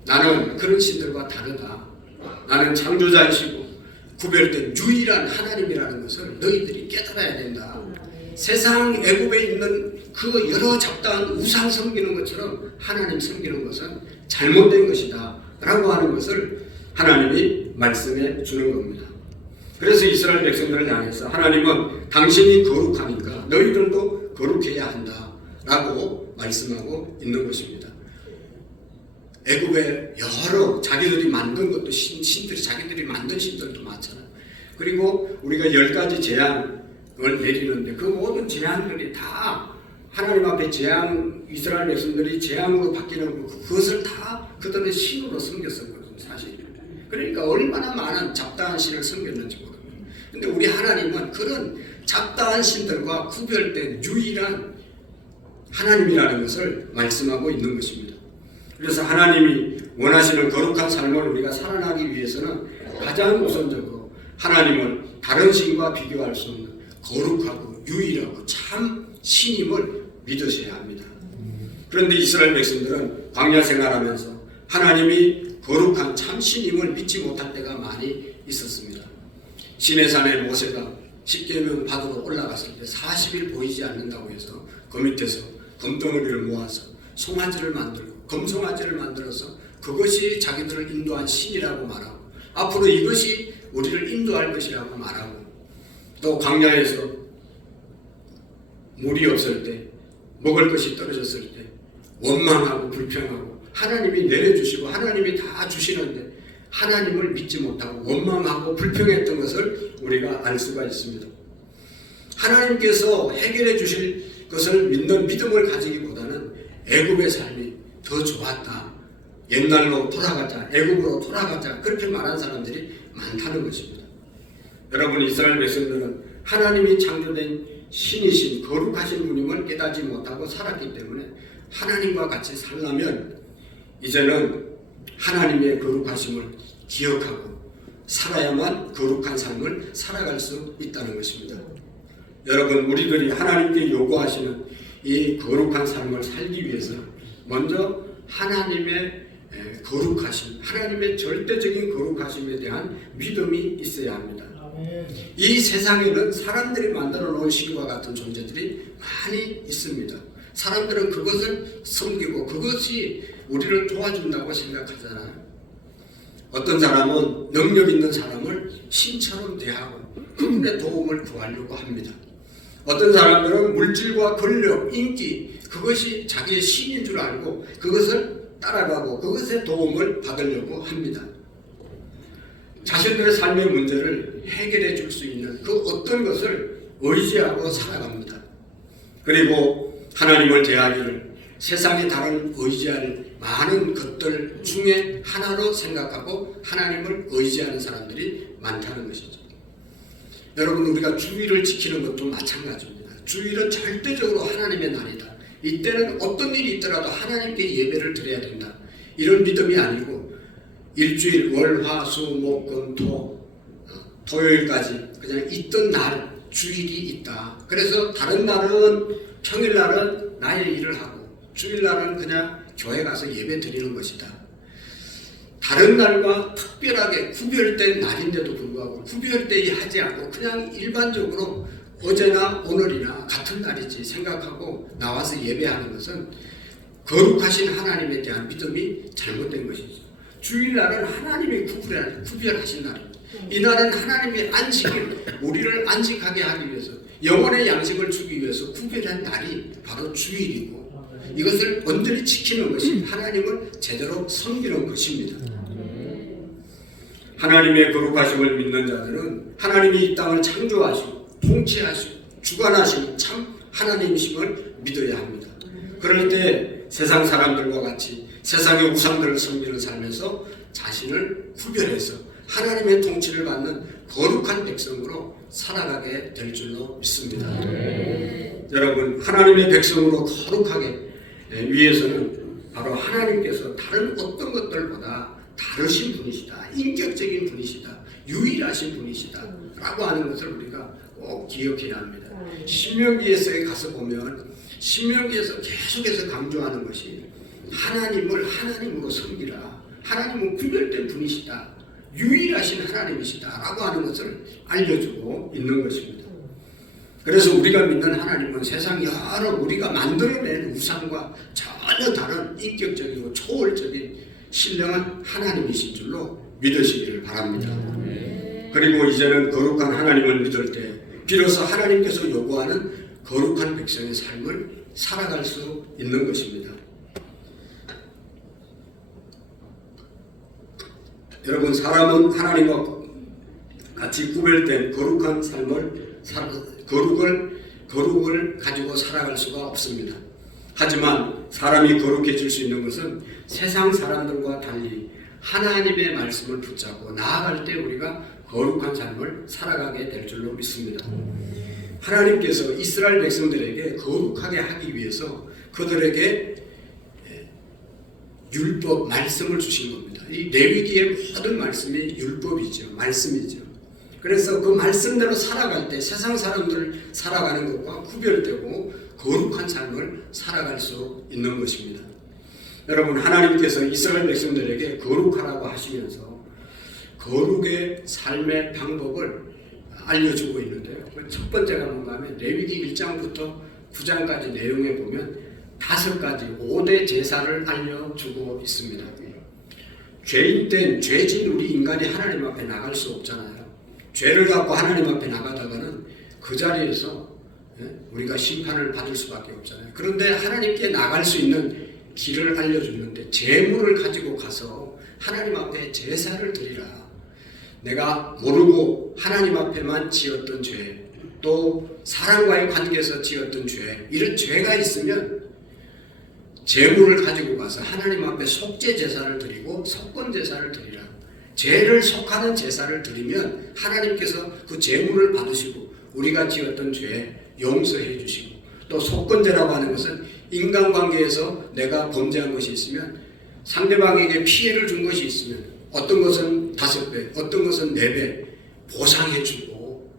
나는 그런 신들과 다르다. 나는 창조자이시고 구별된 유일한 하나님이라는 것을 너희들이 깨달아야 된다. 세상 애굽에 있는 그 여러 잡다한 우상 섬기는 것처럼 하나님 섬기는 것은 잘못된 것이다 라고 하는 것을 하나님이 말씀해 주는 겁니다. 그래서 이스라엘 백성들을 향해서 하나님은 당신이 거룩하니까 너희들도 거룩해야 한다 라고 말씀하고 있는 것입니다. 애굽에 여러 자기들이 만든 것도 신들이 자기들이 만든 신들도 많잖아요. 그리고 우리가 10가지 재앙을 내리는데 그 모든 재앙들이 다 하나님 앞에 이스라엘 백성들이 재앙으로 바뀌는 그것을 다 그들의 신으로 섬겼었거든요, 사실. 그러니까 얼마나 많은 잡다한 신을 섬겼는지 모릅니다. 근데 우리 하나님은 그런 잡다한 신들과 구별된 유일한 하나님이라는 것을 말씀하고 있는 것입니다. 그래서 하나님이 원하시는 거룩한 삶을 우리가 살아나기 위해서는 가장 우선적으로 하나님을 다른 신과 비교할 수 없는 거룩하고 유일하고 참 신임을 믿으셔야 합니다. 그런데 이스라엘 백성들은 광야 생활하면서 하나님이 거룩한 참 신임을 믿지 못할 때가 많이 있었습니다. 시내산에 모세가 십계명 받으러 올라갔을 때 40일 보이지 않는다고 해서 그 밑에서 금덩어리를 모아서 송아지를 만들고 금송아지를 만들어서 그것이 자기들을 인도한 신이라고 말하고 앞으로 이것이 우리를 인도할 것이라고 말하고 또 광야에서 물이 없을 때 먹을 것이 떨어졌을 때 원망하고 불평하고 하나님이 내려주시고 하나님이 다 주시는데 하나님을 믿지 못하고 원망하고 불평했던 것을 우리가 알 수가 있습니다. 하나님께서 해결해 주실 것을 믿는 믿음을 가지기보다는 애굽의 삶이 더 좋았다. 옛날로 돌아가자. 애굽으로 돌아가자. 그렇게 말한 사람들이 많다는 것입니다. 여러분 이스라엘 백성들은 하나님이 창조된 신이신 거룩하신 분임을 깨닫지 못하고 살았기 때문에 하나님과 같이 살려면 이제는 하나님의 거룩하심을 기억하고 살아야만 거룩한 삶을 살아갈 수 있다는 것입니다. 여러분 우리들이 하나님께 요구하시는 이 거룩한 삶을 살기 위해서 먼저 하나님의 거룩하심, 하나님의 절대적인 거룩하심에 대한 믿음이 있어야 합니다. 이 세상에는 사람들이 만들어 놓은 신과 같은 존재들이 많이 있습니다. 사람들은 그것을 섬기고 그것이 우리를 도와준다고 생각하잖아요. 어떤 사람은 능력 있는 사람을 신처럼 대하고 그분의 도움을 구하려고 합니다. 어떤 사람들은 물질과 권력, 인기 그것이 자기의 신인 줄 알고 그것을 따라가고 그것의 도움을 받으려고 합니다. 자신들의 삶의 문제를 해결해 줄 수 있는 그 어떤 것을 의지하고 살아갑니다. 그리고 하나님을 대하기를 세상에 다른 의지할 많은 것들 중에 하나로 생각하고 하나님을 의지하는 사람들이 많다는 것이죠. 여러분 우리가 주일을 지키는 것도 마찬가지입니다. 주일은 절대적으로 하나님의 날이다. 이때는 어떤 일이 있더라도 하나님께 예배를 드려야 된다. 이런 믿음이 아니고 일주일 월, 화, 수, 목, 금, 토 토요일까지 그냥 있던 날 주일이 있다. 그래서 다른 날은 평일날은 나의 일을 하고 주일날은 그냥 교회 가서 예배 드리는 것이다. 다른 날과 특별하게 구별된 날인데도 불구하고 구별되지 하지 않고 그냥 일반적으로 어제나 오늘이나 같은 날이지 생각하고 나와서 예배하는 것은 거룩하신 하나님에 대한 믿음이 잘못된 것이죠. 주일날은 하나님이 구별하신 날입니다. 이 날은 하나님의 안식일, 우리를 안식하게 하기 위해서 영혼의 양식을 주기 위해서 구별한 날이 바로 주일이고 이것을 온전히 지키는 것이 하나님을 제대로 섬기는 것입니다. 하나님의 거룩하심을 믿는 자들은 하나님이 이 땅을 창조하시고 통치하시고 주관하시는 참 하나님이심을 믿어야 합니다. 그럴 때 세상 사람들과 같이 세상의 우상들을 섬기는 삶에서 자신을 구별해서 하나님의 통치를 받는 거룩한 백성으로 살아가게 될 줄로 믿습니다. 여러분 하나님의 백성으로 거룩하게 위해서는 바로 하나님께서 다른 어떤 것들보다 다르신 분이시다. 인격적인 분이시다. 유일하신 분이시다. 라고 하는 것을 우리가 꼭 기억해야 합니다. 신명기에서 가서 보면 신명기에서 계속해서 강조하는 것이 하나님을 하나님으로 섬기라. 하나님은 구별된 분이시다. 유일하신 하나님이시다. 라고 하는 것을 알려주고 있는 것입니다. 그래서 우리가 믿는 하나님은 세상 여러 우리가 만들어낸 우상과 전혀 다른 인격적이고 초월적인 신령한 하나님이신 줄로 믿으시기를 바랍니다. 그리고 이제는 거룩한 하나님을 믿을 때 비로소 하나님께서 요구하는 거룩한 백성의 삶을 살아갈 수 있는 것입니다. 여러분, 사람은 하나님과 같이 구별된 거룩한 삶을 거룩을 가지고 살아갈 수가 없습니다. 하지만 사람이 거룩해질 수 있는 것은 세상 사람들과 달리 하나님의 말씀을 붙잡고 나아갈 때 우리가 거룩한 삶을 살아가게 될 줄로 믿습니다. 하나님께서 이스라엘 백성들에게 거룩하게 하기 위해서 그들에게 율법, 말씀을 주신 겁니다. 이 레위기의 모든 말씀이 율법이죠. 말씀이죠. 그래서 그 말씀대로 살아갈 때 세상 사람들 살아가는 것과 구별되고 거룩한 삶을 살아갈 수 있는 것입니다. 여러분, 하나님께서 이스라엘 백성들에게 거룩하라고 하시면서 거룩의 삶의 방법을 알려주고 있는데요. 첫 번째가 뭔가 하면 레위기 1장부터 9장까지 내용에 보면 5가지 5대 제사를 알려주고 있습니다. 죄인된 죄진 우리 인간이 하나님 앞에 나갈 수 없잖아요. 죄를 갖고 하나님 앞에 나가다가는 그 자리에서 우리가 심판을 받을 수밖에 없잖아요. 그런데 하나님께 나갈 수 있는 길을 알려주는데 제물을 가지고 가서 하나님 앞에 제사를 드리라. 내가 모르고 하나님 앞에만 지었던 죄, 또 사람과의 관계에서 지었던 죄, 이런 죄가 있으면 제물을 가지고 가서 하나님 앞에 속죄 제사를 드리고 속건 제사를 드리라. 죄를 속하는 제사를 드리면 하나님께서 그 제물을 받으시고 우리가 지었던 죄 용서해 주시고, 또 속건제라고 하는 것은 인간관계에서 내가 범죄한 것이 있으면 상대방에게 피해를 준 것이 있으면 어떤 것은 5배, 어떤 것은 4배 보상해 주고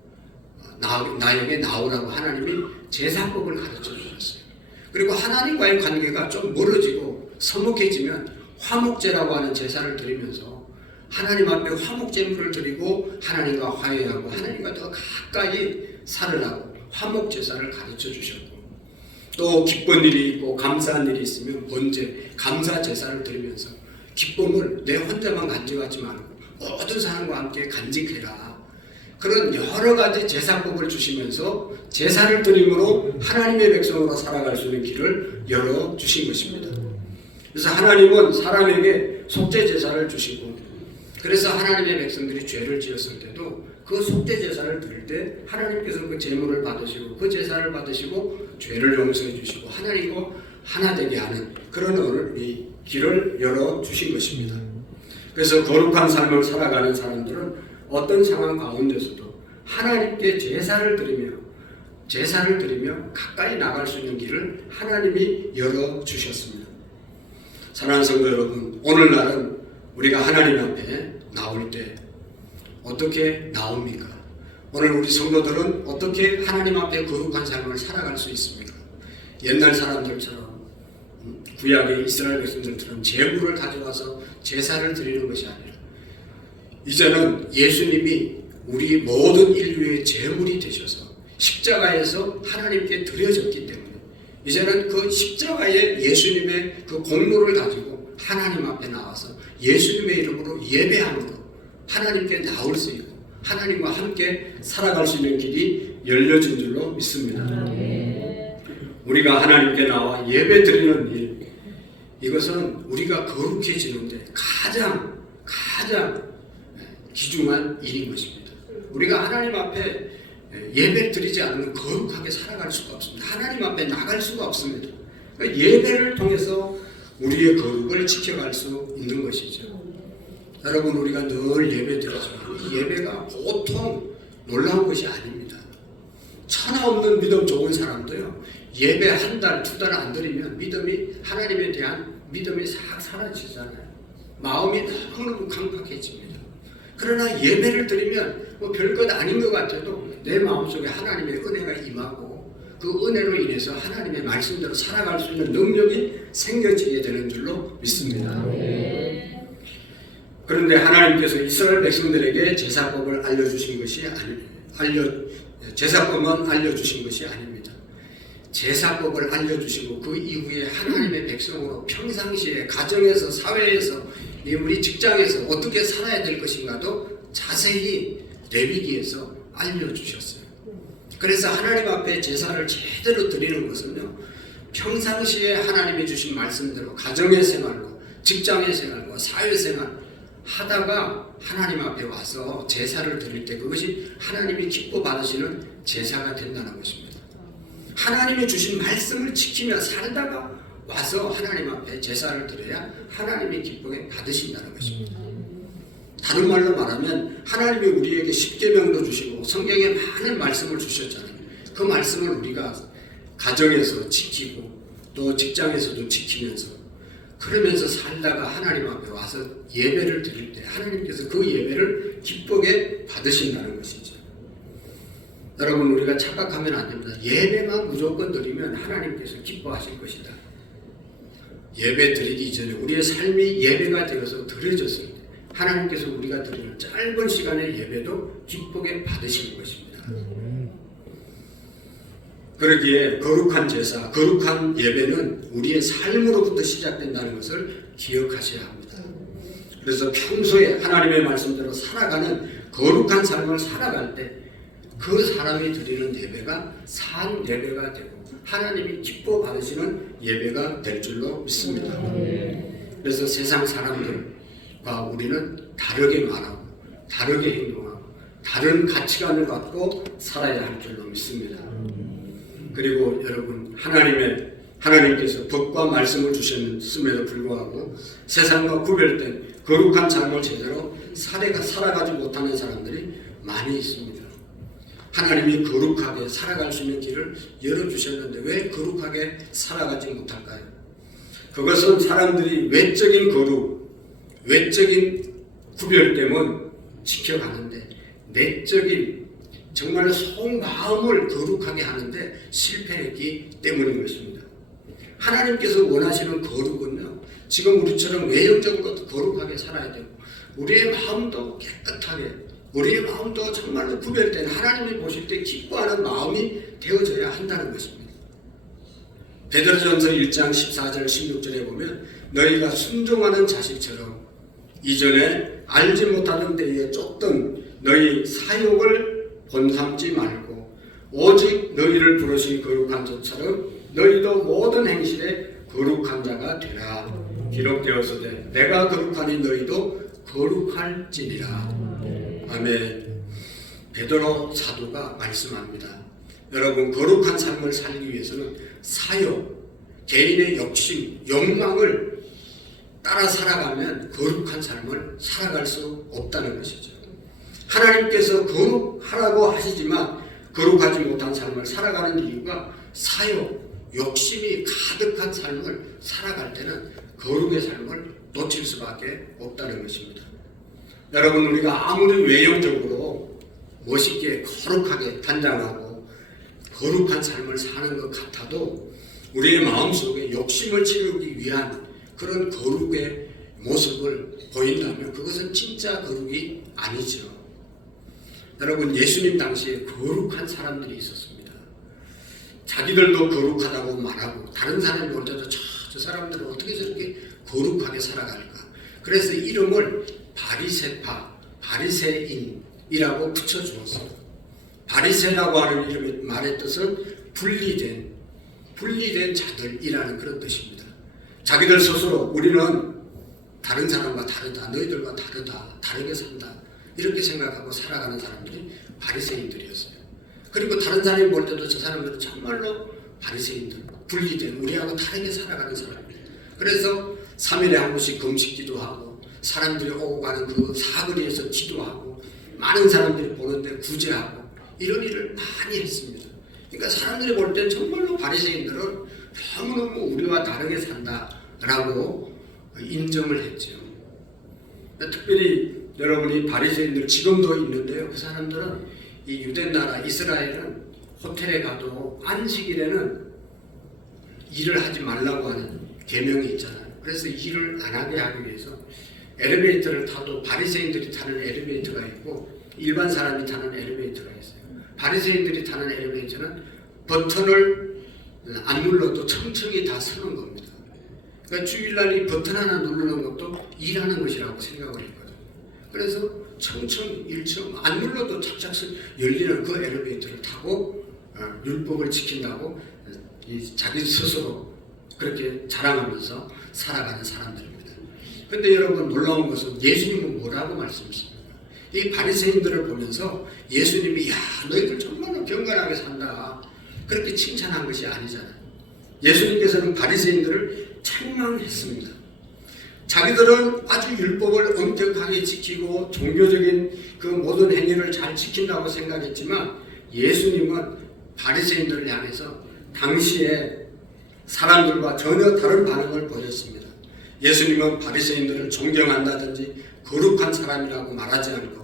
나에게 나오라고 하나님이 제사법을 가르쳐 주셨어요. 그리고 하나님과의 관계가 좀 멀어지고 서먹해지면 화목제라고 하는 제사를 드리면서 하나님 앞에 화목제물을 드리고 하나님과 화해하고 하나님과 더 가까이 살으라고 화목제사를 가르쳐 주셨고, 또 기쁜 일이 있고 감사한 일이 있으면 번제, 감사제사를 드리면서 기쁨을 내 혼자만 간직하지 말고 모든 사람과 함께 간직해라. 그런 여러 가지 제사법을 주시면서 제사를 드림으로 하나님의 백성으로 살아갈 수 있는 길을 열어주신 것입니다. 그래서 하나님은 사람에게 속죄 제사를 주시고, 그래서 하나님의 백성들이 죄를 지었을 때도 그 속죄 제사를 드릴 때 하나님께서 그 제물을 받으시고 그 제사를 받으시고 죄를 용서해 주시고 하나님과 하나 되게 하는 그런 이 길을 열어주신 것입니다. 그래서 거룩한 삶을 살아가는 사람들은 어떤 상황 가운데서도 하나님께 제사를 드리며 가까이 나갈 수 있는 길을 하나님이 열어주셨습니다. 사랑하는 성도 여러분, 오늘날은 우리가 하나님 앞에 나올 때 어떻게 나옵니까? 오늘 우리 성도들은 어떻게 하나님 앞에 거룩한 삶을 살아갈 수 있습니까? 옛날 사람들처럼 구약의 이스라엘 백성들처럼 제물을 가져와서 제사를 드리는 것이 아니라 이제는 예수님이 우리 모든 인류의 제물이 되셔서 십자가에서 하나님께 드려졌기 때문에 이제는 그 십자가의 예수님의 그 공로를 가지고 하나님 앞에 나와서 예수님의 이름으로 예배함으로 하나님께 나올 수 있고 하나님과 함께 살아갈 수 있는 길이 열려진 줄로 믿습니다. 우리가 하나님께 나와 예배 드리는 일, 이것은 우리가 거룩해지는데 가장 귀중한 일인 것입니다. 우리가 하나님 앞에 예배 드리지 않으면 거룩하게 살아갈 수가 없습니다. 하나님 앞에 나갈 수가 없습니다. 그러니까 예배를 통해서 우리의 거룩을 지켜갈 수 있는 것이죠. 여러분, 우리가 늘 예배 드리지만 이 예배가 보통 놀라운 것이 아닙니다. 천하 없는 믿음 좋은 사람도요, 예배 1달, 2달 안 드리면 하나님에 대한 믿음이 싹 사라지잖아요. 마음이 너무너무 강팍해집니다. 그러나 예배를 드리면 뭐 별것 아닌 것 같아도 내 마음속에 하나님의 은혜가 임하고 그 은혜로 인해서 하나님의 말씀대로 살아갈 수 있는 능력이 생겨지게 되는 줄로 믿습니다. 그런데 하나님께서 이스라엘 백성들에게 제사법을 알려주신 것이 제사법만 알려주신 것이 아닙니다. 제사법을 알려주시고 그 이후에 하나님의 백성으로 평상시에 가정에서 사회에서 우리 직장에서 어떻게 살아야 될 것인가도 자세히 레위기에서 알려주셨어요. 그래서 하나님 앞에 제사를 제대로 드리는 것은요, 평상시에 하나님이 주신 말씀대로 가정의 생활과 직장의 생활과 사회생활 하다가 하나님 앞에 와서 제사를 드릴 때 그것이 하나님이 기뻐 받으시는 제사가 된다는 것입니다. 하나님이 주신 말씀을 지키며 살다가 와서 하나님 앞에 제사를 드려야 하나님이 기쁘게 받으신다는 것입니다. 다른 말로 말하면 하나님이 우리에게 십계명도 주시고 성경에 많은 말씀을 주셨잖아요. 그 말씀을 우리가 가정에서 지키고 또 직장에서도 지키면서 그러면서 살다가 하나님 앞에 와서 예배를 드릴 때 하나님께서 그 예배를 기쁘게 받으신다는 것이죠. 여러분, 우리가 착각하면 안 됩니다. 예배만 무조건 드리면 하나님께서 기뻐하실 것이다. 예배 드리기 전에 우리의 삶이 예배가 되어서 드려졌을 때 하나님께서 우리가 드리는 짧은 시간의 예배도 기쁘게 받으시는 것입니다. 그러기에 거룩한 제사, 거룩한 예배는 우리의 삶으로부터 시작된다는 것을 기억하셔야 합니다. 그래서 평소에 하나님의 말씀대로 살아가는 거룩한 삶을 살아갈 때 그 사람이 드리는 예배가 산 예배가 되고 하나님이 기뻐 받으시는 예배가 될 줄로 믿습니다. 그래서 세상 사람들과 우리는 다르게 말하고 다르게 행동하고 다른 가치관을 갖고 살아야 할 줄로 믿습니다. 그리고 여러분, 하나님께서 법과 말씀을 주셨음에도 불구하고 세상과 구별된 거룩한 삶을 제대로 살아가지 못하는 사람들이 많이 있습니다. 하나님이 거룩하게 살아갈 수 있는 길을 열어주셨는데 왜 거룩하게 살아가지 못할까요? 그것은 사람들이 외적인 거룩, 외적인 구별됨은 지켜가는데 내적인 정말 속마음을 거룩하게 하는데 실패했기 때문인 것입니다. 하나님께서 원하시는 거룩은요, 지금 우리처럼 외형적으로 거룩하게 살아야 되고 우리의 마음도 깨끗하게, 우리의 마음도 정말로 구별된 하나님이 보실 때 기뻐하는 마음이 되어져야 한다는 것입니다. 베드로전서 1장 14절 16절에 보면 너희가 순종하는 자식처럼 이전에 알지 못하던 때에 쫓던 너희 사욕을 본삼지 말고 오직 너희를 부르신 거룩한 자처럼 너희도 모든 행실에 거룩한 자가 되라. 기록되었으되 내가 거룩하니 너희도 거룩할지니라. 아멘. 베드로 사도가 말씀합니다. 여러분, 거룩한 삶을 살기 위해서는 사욕, 개인의 욕심, 욕망을 따라 살아가면 거룩한 삶을 살아갈 수 없다는 것이죠. 하나님께서 거룩하라고 하시지만 거룩하지 못한 삶을 살아가는 이유가 사욕, 욕심이 가득한 삶을 살아갈 때는 거룩의 삶을 놓칠 수밖에 없다는 것입니다. 여러분, 우리가 아무리 외형적으로 멋있게 거룩하게 단장하고 거룩한 삶을 사는 것 같아도 우리의 마음속에 욕심을 채우기 위한 그런 거룩의 모습을 보인다면 그것은 진짜 거룩이 아니죠. 여러분, 예수님 당시에 거룩한 사람들이 있었습니다. 자기들도 거룩하다고 말하고 다른 사람이 볼 때도 저 사람들은 어떻게 저렇게 거룩하게 살아갈까. 그래서 이름을 바리새파, 바리새인이라고 붙여주었어요. 바리새라고 하는 이름의 말의 뜻은 분리된 자들이라는 그런 뜻입니다. 자기들 스스로 우리는 다른 사람과 다르다, 너희들과 다르다, 다르게 산다 이렇게 생각하고 살아가는 사람들이 바리새인들이었어요. 그리고 다른 사람이 볼 때도 저 사람들은 정말로 바리새인들, 분리된 우리하고 다르게 살아가는 사람들. 그래서 3일에 한 번씩 금식기도 하고 사람들이 오고 가는 그 사거리에서 기도하고 많은 사람들이 보는데 구제하고 이런 일을 많이 했습니다. 그러니까 사람들이 볼 때 정말로 바리새인들은 너무너무 우리와 다르게 산다라고 인정을 했죠. 특별히 여러분이 바리새인들 지금도 있는데요. 그 사람들은 이 유대나라 이스라엘은 호텔에 가도 안식일에는 일을 하지 말라고 하는 계명이 있잖아요. 그래서 일을 안 하게 하기 위해서 엘리베이터를 타도 바리새인들이 타는 엘리베이터가 있고 일반 사람이 타는 엘리베이터가 있어요. 바리새인들이 타는 엘리베이터는 버튼을 안 눌러도 층층이 다 서는 겁니다. 그러니까 주일날 이 버튼 하나 누르는 것도 일하는 것이라고 생각을 했거든요. 그래서 청청 1층 안 눌러도 착착 열리는 그 엘리베이터를 타고 율법을 지킨다고 자기 스스로 그렇게 자랑하면서 살아가는 사람들입니다. 그런데 여러분 놀라운 것은 예수님은 뭐라고 말씀하십니까? 이 바리새인들을 보면서 예수님이 야 너희들 정말로 경건하게 산다 그렇게 칭찬한 것이 아니잖아요. 예수님께서는 바리새인들을 책망했습니다. 자기들은 아주 율법을 엄격하게 지키고 종교적인 그 모든 행위를 잘 지킨다고 생각했지만 예수님은 바리새인들을 향해서 당시에 사람들과 전혀 다른 반응을 보였습니다. 예수님은 바리새인들을 존경한다든지 거룩한 사람이라고 말하지 않고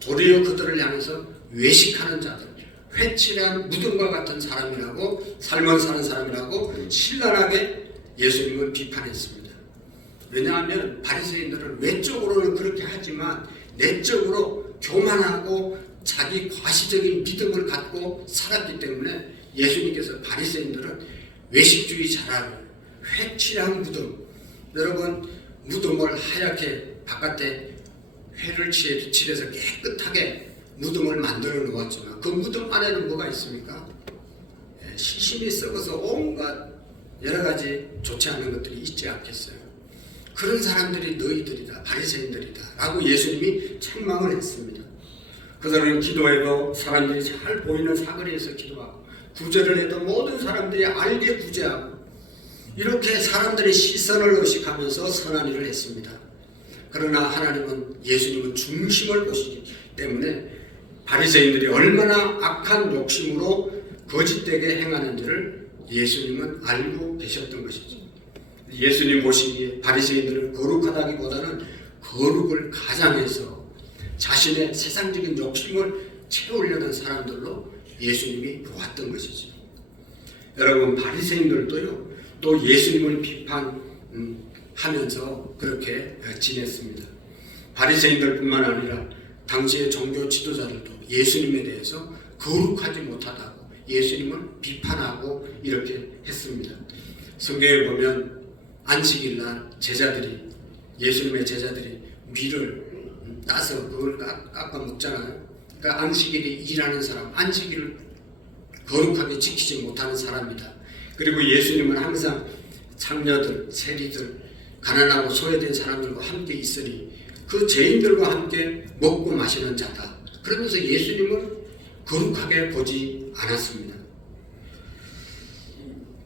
도리어 그들을 향해서 외식하는 자들, 회칠한 무덤과 같은 사람이라고 삶을 사는 사람이라고 신랄하게 예수님은 비판했습니다. 왜냐하면 바리새인들은 외적으로는 그렇게 하지만 내적으로 교만하고 자기 과시적인 믿음을 갖고 살았기 때문에 예수님께서 바리새인들은 외식주의자라고 회칠한 무덤, 여러분 무덤을 하얗게 바깥에 회를 칠해서 깨끗하게 무덤을 만들어 놓았지만 그 무덤 안에는 뭐가 있습니까? 시신이 썩어서 온갖 여러 가지 좋지 않은 것들이 있지 않겠어요? 그런 사람들이 너희들이다, 바리새인들이다 라고 예수님이 책망을 했습니다. 그들은 기도해도 사람들이 잘 보이는 사거리에서 기도하고 구제를 해도 모든 사람들이 알게 구제하고 이렇게 사람들의 시선을 의식하면서 선한 일을 했습니다. 그러나 하나님은 예수님은 중심을 보시기 때문에 바리새인들이 얼마나 악한 욕심으로 거짓되게 행하는지를 예수님은 알고 계셨던 것이죠. 예수님 보시기에 바리새인들은 거룩하다기보다는 거룩을 가장해서 자신의 세상적인 욕심을 채우려는 사람들로 예수님이 보았던 것이죠. 여러분 바리새인들도요 또 예수님을 비판하면서 그렇게 지냈습니다. 바리새인들뿐만 아니라 당시의 종교 지도자들도 예수님에 대해서 거룩하지 못하다고 예수님을 비판하고 이렇게 했습니다. 성경에 보면 안식일날 제자들이 예수님의 제자들이 밀을 따서 그걸 깎아 먹잖아요. 그러니까 안식일이 일하는 사람, 안식일을 거룩하게 지키지 못하는 사람이다. 그리고 예수님은 항상 창녀들, 세리들, 가난하고 소외된 사람들과 함께 있으니 그 죄인들과 함께 먹고 마시는 자다. 그러면서 예수님을 거룩하게 보지 않았습니다.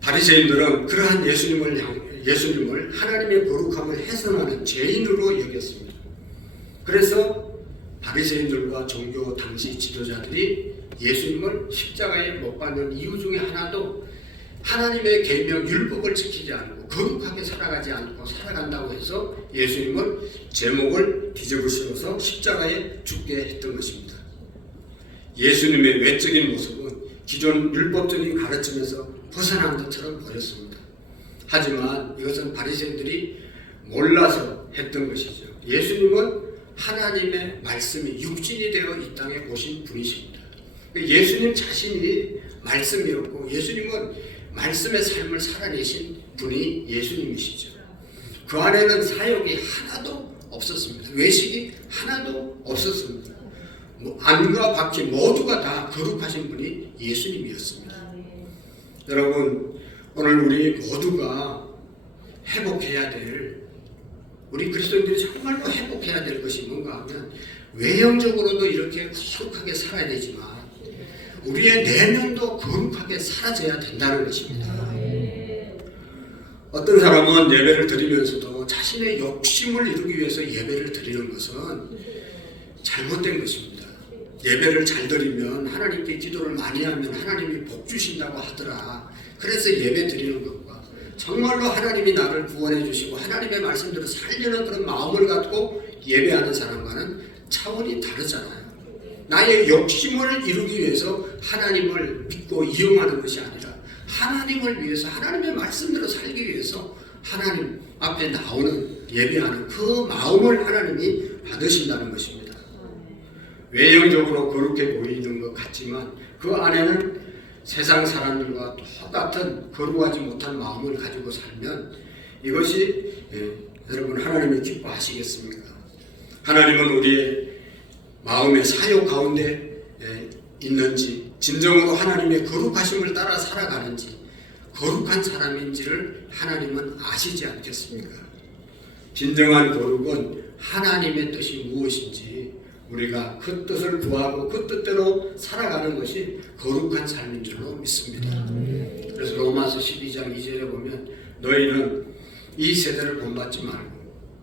바리새인들은 그러한 예수님을 하나님의 거룩함을 훼손하는 죄인으로 여겼습니다. 그래서 바리새인들과 종교 당시 지도자들이 예수님을 십자가에 못 박는 이유 중에 하나도 하나님의 계명 율법을 지키지 않고 거룩하게 살아가지 않고 살아간다고 해서 예수님을 제목을 뒤집으시면서 십자가에 죽게 했던 것입니다. 예수님의 외적인 모습은 기존 율법적인 가르침에서 벗어난 것처럼 보였습니다. 하지만 이것은 바리새인들이 몰라서 했던 것이죠. 예수님은 하나님의 말씀이 육신이 되어 이 땅에 오신 분이십니다. 예수님 자신이 말씀이었고 예수님은 말씀의 삶을 살아내신 분이 예수님이시죠. 그 안에는 사욕이 하나도 없었습니다. 외식이 하나도 없었습니다. 안과 밖이 모두가 다 거룩하신 분이 예수님이었습니다. 여러분 오늘 우리 모두가 회복해야 될 우리 그리스도인들이 정말로 회복해야 될 것이 뭔가 하면 외형적으로도 이렇게 거룩하게 살아야 되지만 우리의 내면도 거룩하게 사라져야 된다는 것입니다. 어떤 사람은 예배를 드리면서도 자신의 욕심을 이루기 위해서 예배를 드리는 것은 잘못된 것입니다. 예배를 잘 드리면 하나님께 기도를 많이 하면 하나님이 복 주신다고 하더라. 그래서 예배 드리는 것과 정말로 하나님이 나를 구원해 주시고 하나님의 말씀대로 살려는 그런 마음을 갖고 예배하는 사람과는 차원이 다르잖아요. 나의 욕심을 이루기 위해서 하나님을 믿고 이용하는 것이 아니라 하나님을 위해서 하나님의 말씀대로 살기 위해서 하나님 앞에 나오는 예배하는 그 마음을 하나님이 받으신다는 것입니다. 외형적으로 그렇게 보이는 것 같지만 그 안에는 세상 사람들과 똑같은 거룩하지 못한 마음을 가지고 살면 이것이 여러분 하나님이 기뻐하시겠습니까? 하나님은 우리의 마음의 사역 가운데 있는지, 진정으로 하나님의 거룩하심을 따라 살아가는지, 거룩한 사람인지를 하나님은 아시지 않겠습니까? 진정한 거룩은 하나님의 뜻이 무엇인지 우리가 그 뜻을 구하고 그 뜻대로 살아가는 것이 거룩한 삶인 줄로 믿습니다. 그래서 로마서 12장 2절에 보면 너희는 이 세대를 본받지 말고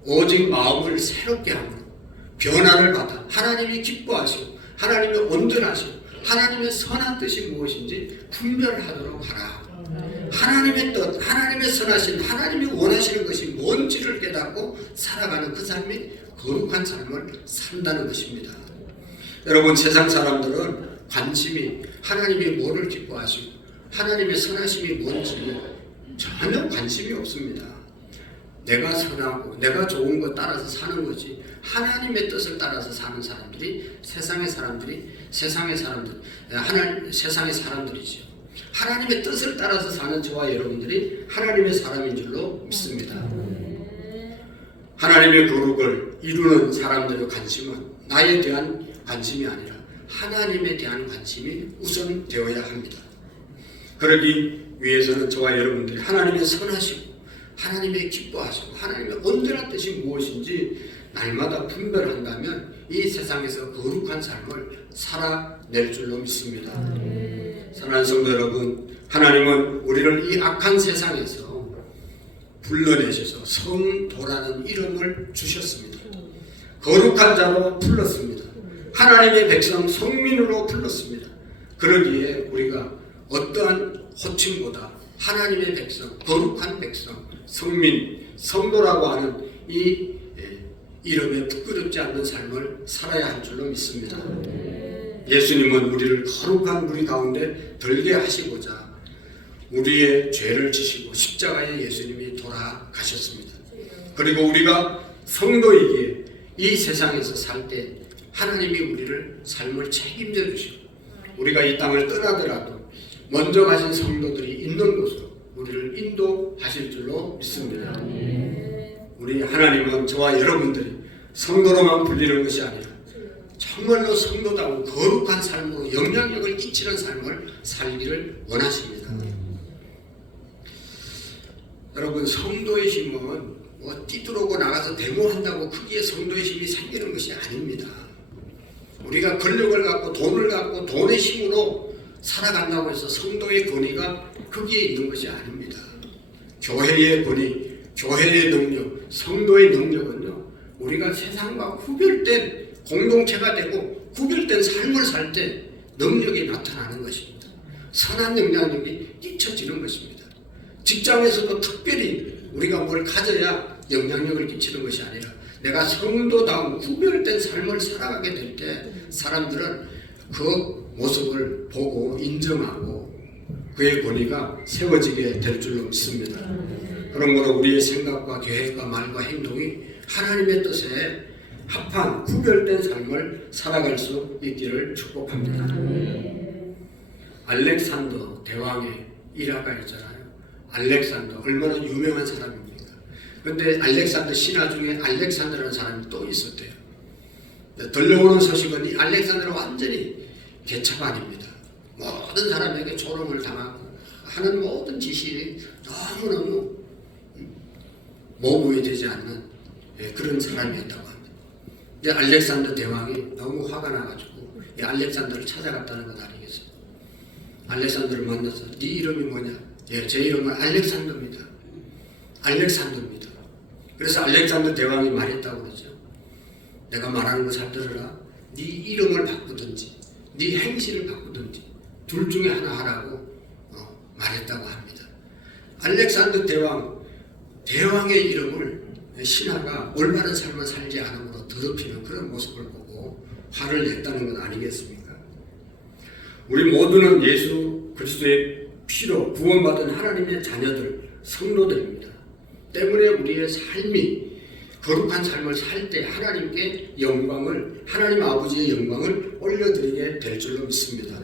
오직 마음을 새롭게 함으로 변화를 받아 하나님이 기뻐하시고 하나님이 온전하시고 하나님의 선한 뜻이 무엇인지 분별하도록 하라. 하나님의 뜻, 하나님의 선하신, 하나님이 원하시는 것이 뭔지를 깨닫고 살아가는 그 삶이 거룩한 삶을 산다는 것입니다. 여러분, 세상 사람들은 관심이 하나님이 뭐를 기뻐하시고 하나님의 선하심이 뭔지 전혀 관심이 없습니다. 내가 선하고 내가 좋은 것 따라서 사는 거지, 하나님의 뜻을 따라서 사는 사람들이 세상의 사람들이죠. 하나님의 뜻을 따라서 사는 저와 여러분들이 하나님의 사람인 줄로 믿습니다. 하나님의 거룩을 이루는 사람들의 관심은 나에 대한 관심이 아니라 하나님에 대한 관심이 우선 되어야 합니다. 그러기 위해서는 저와 여러분들이 하나님의 선하시고 하나님의 기뻐하시고 하나님의 온전한 뜻이 무엇인지 날마다 분별한다면 이 세상에서 거룩한 삶을 살아낼 줄로 믿습니다. 사랑하는 성도 여러분, 하나님은 우리를 이 악한 세상에서 불러내셔서 성도라는 이름을 주셨습니다. 거룩한 자로 불렀습니다. 하나님의 백성 성민으로 불렀습니다. 그러기에 우리가 어떠한 호칭보다 하나님의 백성, 거룩한 백성, 성민, 성도라고 하는 이 이름에 부끄럽지 않는 삶을 살아야 할 줄로 믿습니다. 예수님은 우리를 거룩한 우리 가운데 들게 하시고자 우리의 죄를 지시고 십자가에 예수님이 돌아가셨습니다. 그리고 우리가 성도이기에 이 세상에서 살 때 하나님이 우리를 삶을 책임져 주시고 우리가 이 땅을 떠나더라도 먼저 가신 성도들이 있는 곳으로 우리를 인도하실 줄로 믿습니다. 우리 하나님은 저와 여러분들이 성도로만 불리는 것이 아니라 정말로 성도다운 거룩한 삶으로 영향력을 끼치는 삶을 살기를 원하십니다. 여러분, 성도의 힘은 뭐 뛰들어오고 나가서 데모한다고 크기에 성도의 힘이 생기는 것이 아닙니다. 우리가 권력을 갖고 돈을 갖고 돈의 힘으로 살아간다고 해서 성도의 권위가 거기에 있는 것이 아닙니다. 교회의 권위, 교회의 능력, 성도의 능력은요, 우리가 세상과 구별된 공동체가 되고 구별된 삶을 살 때 능력이 나타나는 것입니다. 선한 영향력이 끼쳐지는 것입니다. 직장에서도 특별히 우리가 뭘 가져야 영향력을 끼치는 것이 아니라 내가 성도다운 구별된 삶을 살아가게 될 때 사람들은 그 모습을 보고 인정하고 그의 권위가 세워지게 될 줄로 믿습니다. 그러므로 우리의 생각과 계획과 말과 행동이 하나님의 뜻에 합한 구별된 삶을 살아갈 수 있기를 축복합니다. 알렉산더 대왕의 일화가 있잖아요. 알렉산더 얼마나 유명한 사람입니까? 그런데 알렉산더 신하 중에 알렉산더라는 사람이 또 있었대요. 들려오는 소식은 이 알렉산더는 완전히 개차반입니다. 모든 사람에게 조롱을 당하고 하는 모든 지식이 너무너무 모범이 되지 않는 그런 사람이었다고 합니다. 이제 알렉산더 대왕이 너무 화가 나가지고 이 알렉산더를 찾아갔다는 것 아니겠어요? 알렉산더를 만나서 네 이름이 뭐냐? 예, 제 이름은 알렉산더입니다. 알렉산더입니다. 그래서 알렉산더 대왕이 말했다고 그러죠. 내가 말하는 거 잘 들어라. 네 이름을 바꾸든지 네 행실을 바꾸든지 둘 중에 하나 하라고 말했다고 합니다. 알렉산더 대왕의 이름을 신하가 올바른 삶을 살지 않음으로 더럽히는 그런 모습을 보고 화를 냈다는 것 아니겠습니까? 우리 모두는 예수 그리스도의 피로 구원받은 하나님의 자녀들, 성도들입니다. 때문에 우리의 삶이 거룩한 삶을 살 때 하나님께 영광을, 하나님 아버지의 영광을 올려드리게 될 줄로 믿습니다.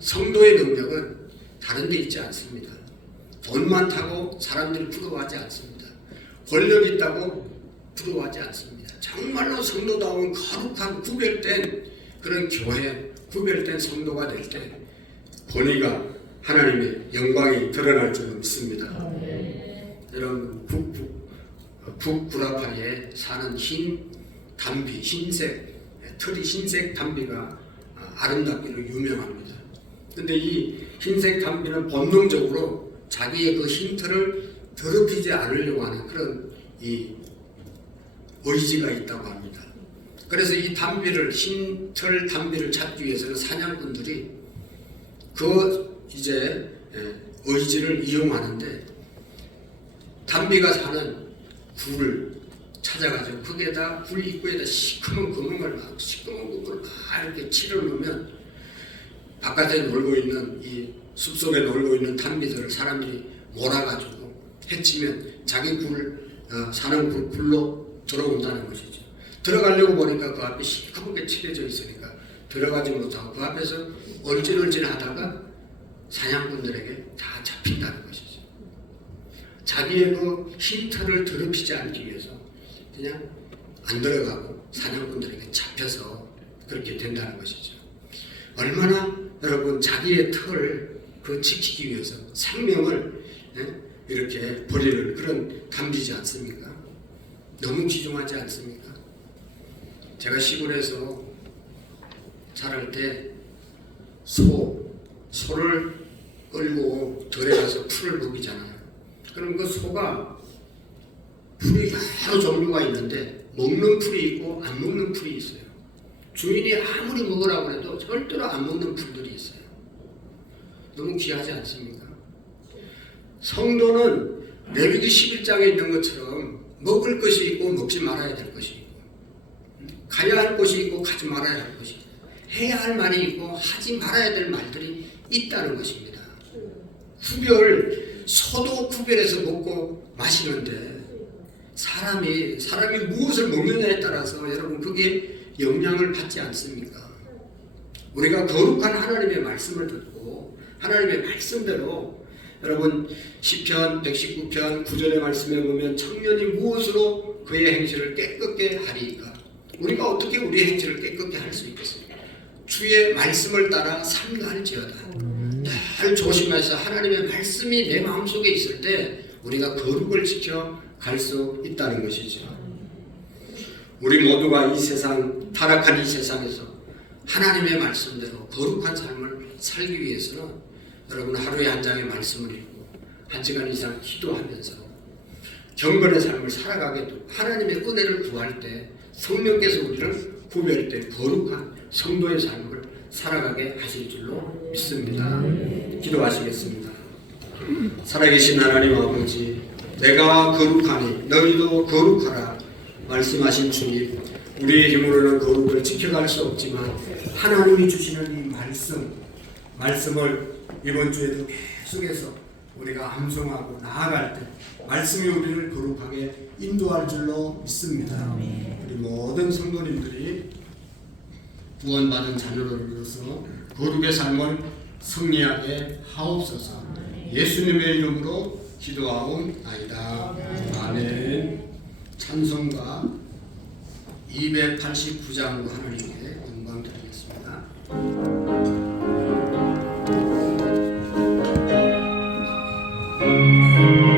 성도의 능력은 다른 데 있지 않습니다. 돈 많다고 사람들이 부러워하지 않습니다. 권력 있다고 부러워하지 않습니다. 정말로 성도다운 거룩한 구별된 그런 교회, 구별된 성도가 될 때 권위가 하나님의 영광이 드러날 줄 믿습니다. 여러분 북구라파에 사는 흰 담비, 흰색 털이 흰색 담비가 아름답기로 유명합니다. 근데 이 흰색 담비는 본능적으로 자기의 그 흰 털을 더럽히지 않으려고 하는 그런 이 의지가 있다고 합니다. 그래서 이 담비를 흰털 담비를 찾기 위해서는 사냥꾼들이 그 이제 의지를 이용하는데 담비가 사는 굴을 찾아가지고 거기에다 굴 입구에다 시커먼 금을 막 이렇게 칠을 놓으면 바깥에 놀고 있는 이 숲속에 놀고 있는 담비들을 사람들이 몰아가지고 해치면 자기 사는 굴로 들어온다는 것이죠. 들어가려고 보니까 그 앞에 시커멓게 칠해져 있으니까 들어가지 못하고 그 앞에서 얼질얼질 하다가 사냥꾼들에게 다 잡힌다는 것이죠. 자기의 그 흰 털을 더럽히지 않기 위해서 그냥 안 들어가고 사냥꾼들에게 잡혀서 그렇게 된다는 것이죠. 얼마나 여러분 자기의 털을 지키기 위해서 생명을 이렇게 버리는 그런 담비지 않습니까? 너무 귀중하지 않습니까? 제가 시골에서 자랄 때 소를 끌고 들에 가서 풀을 먹이잖아요. 그럼 그 소가 풀이 여러 종류가 있는데 먹는 풀이 있고 안 먹는 풀이 있어요. 주인이 아무리 먹으라고 해도 절대로 안 먹는 풀들이 있어요. 너무 귀하지 않습니까? 성도는 레위기 11장에 있는 것처럼 먹을 것이 있고 먹지 말아야 될 것이 있고 가야 할 곳이 있고 가지 말아야 할 것이 있고 해야 할 말이 있고 하지 말아야 될 말들이 있다는 것입니다. 소도 구별해서 먹고 마시는데 사람이 무엇을 먹느냐에 따라서 여러분 그게 영향을 받지 않습니까? 우리가 거룩한 하나님의 말씀을 듣고 하나님의 말씀대로 여러분 시편 119편 9절의 말씀에 보면 청년이 무엇으로 그의 행실을 깨끗게 하리이까? 우리가 어떻게 우리의 행실을 깨끗게 할 수 있겠습니까? 주의 말씀을 따라 삼가할지어다. 늘 조심해서 하나님의 말씀이 내 마음속에 있을 때 우리가 거룩을 지켜 갈 수 있다는 것이죠. 우리 모두가 이 세상 타락한 이 세상에서 하나님의 말씀대로 거룩한 삶을 살기 위해서는 여러분 하루에 한 장의 말씀을 읽고 1시간 이상 기도하면서 경건의 삶을 살아가게도 하나님의 은혜를 구할 때 성령께서 우리를 구별된 거룩한 성도의 삶을 살아가게 하실 줄로 믿습니다. 기도하시겠습니다. 살아계신 하나님 아버지, 내가 거룩하니 너희도 거룩하라 말씀하신 주님, 우리의 힘으로는 거룩을 지켜갈 수 없지만 하나님이 주시는 이 말씀을 이번 주에도 계속해서 우리가 암송하고 나아갈 때 말씀이 우리를 거룩하게 인도할 줄로 믿습니다. 우리 모든 성도님들이 구원받은 자녀로서 거룩의 삶을 승리하게 하옵소서. 예수님의 이름으로 기도하옵나이다. 아멘. 찬송가 289장으로 하나님께 영광 드리겠습니다. Thank you.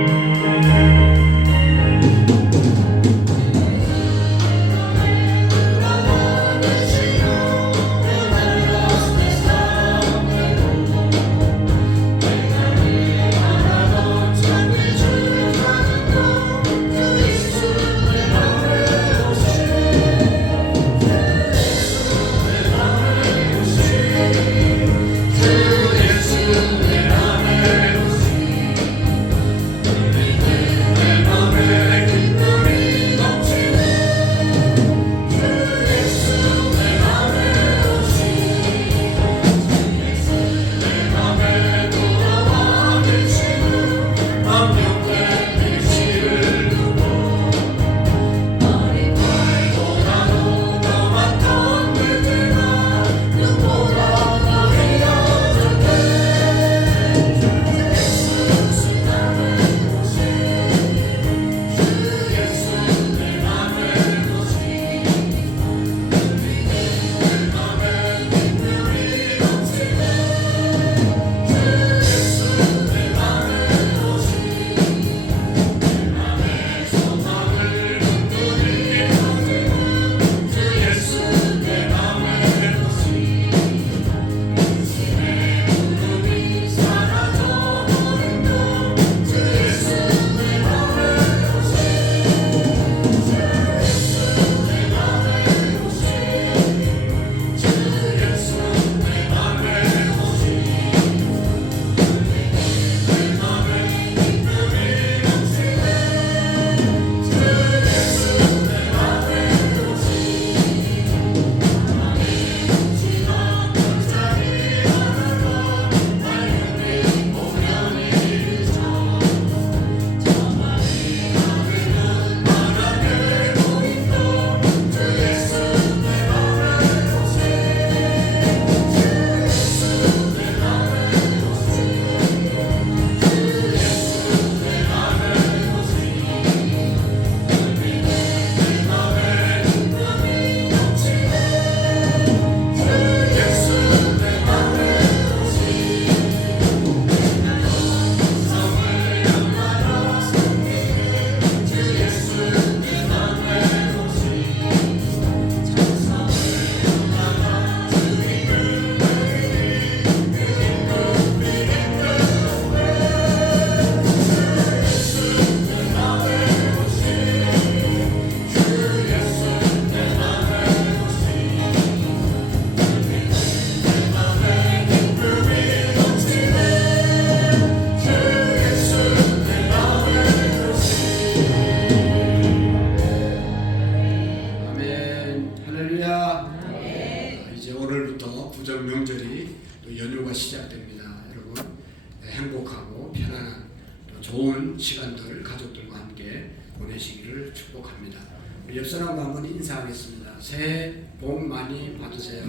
되시기를 축복합니다. 우리 옆 사람과 한번 인사하겠습니다. 새해 복 많이 받으세요.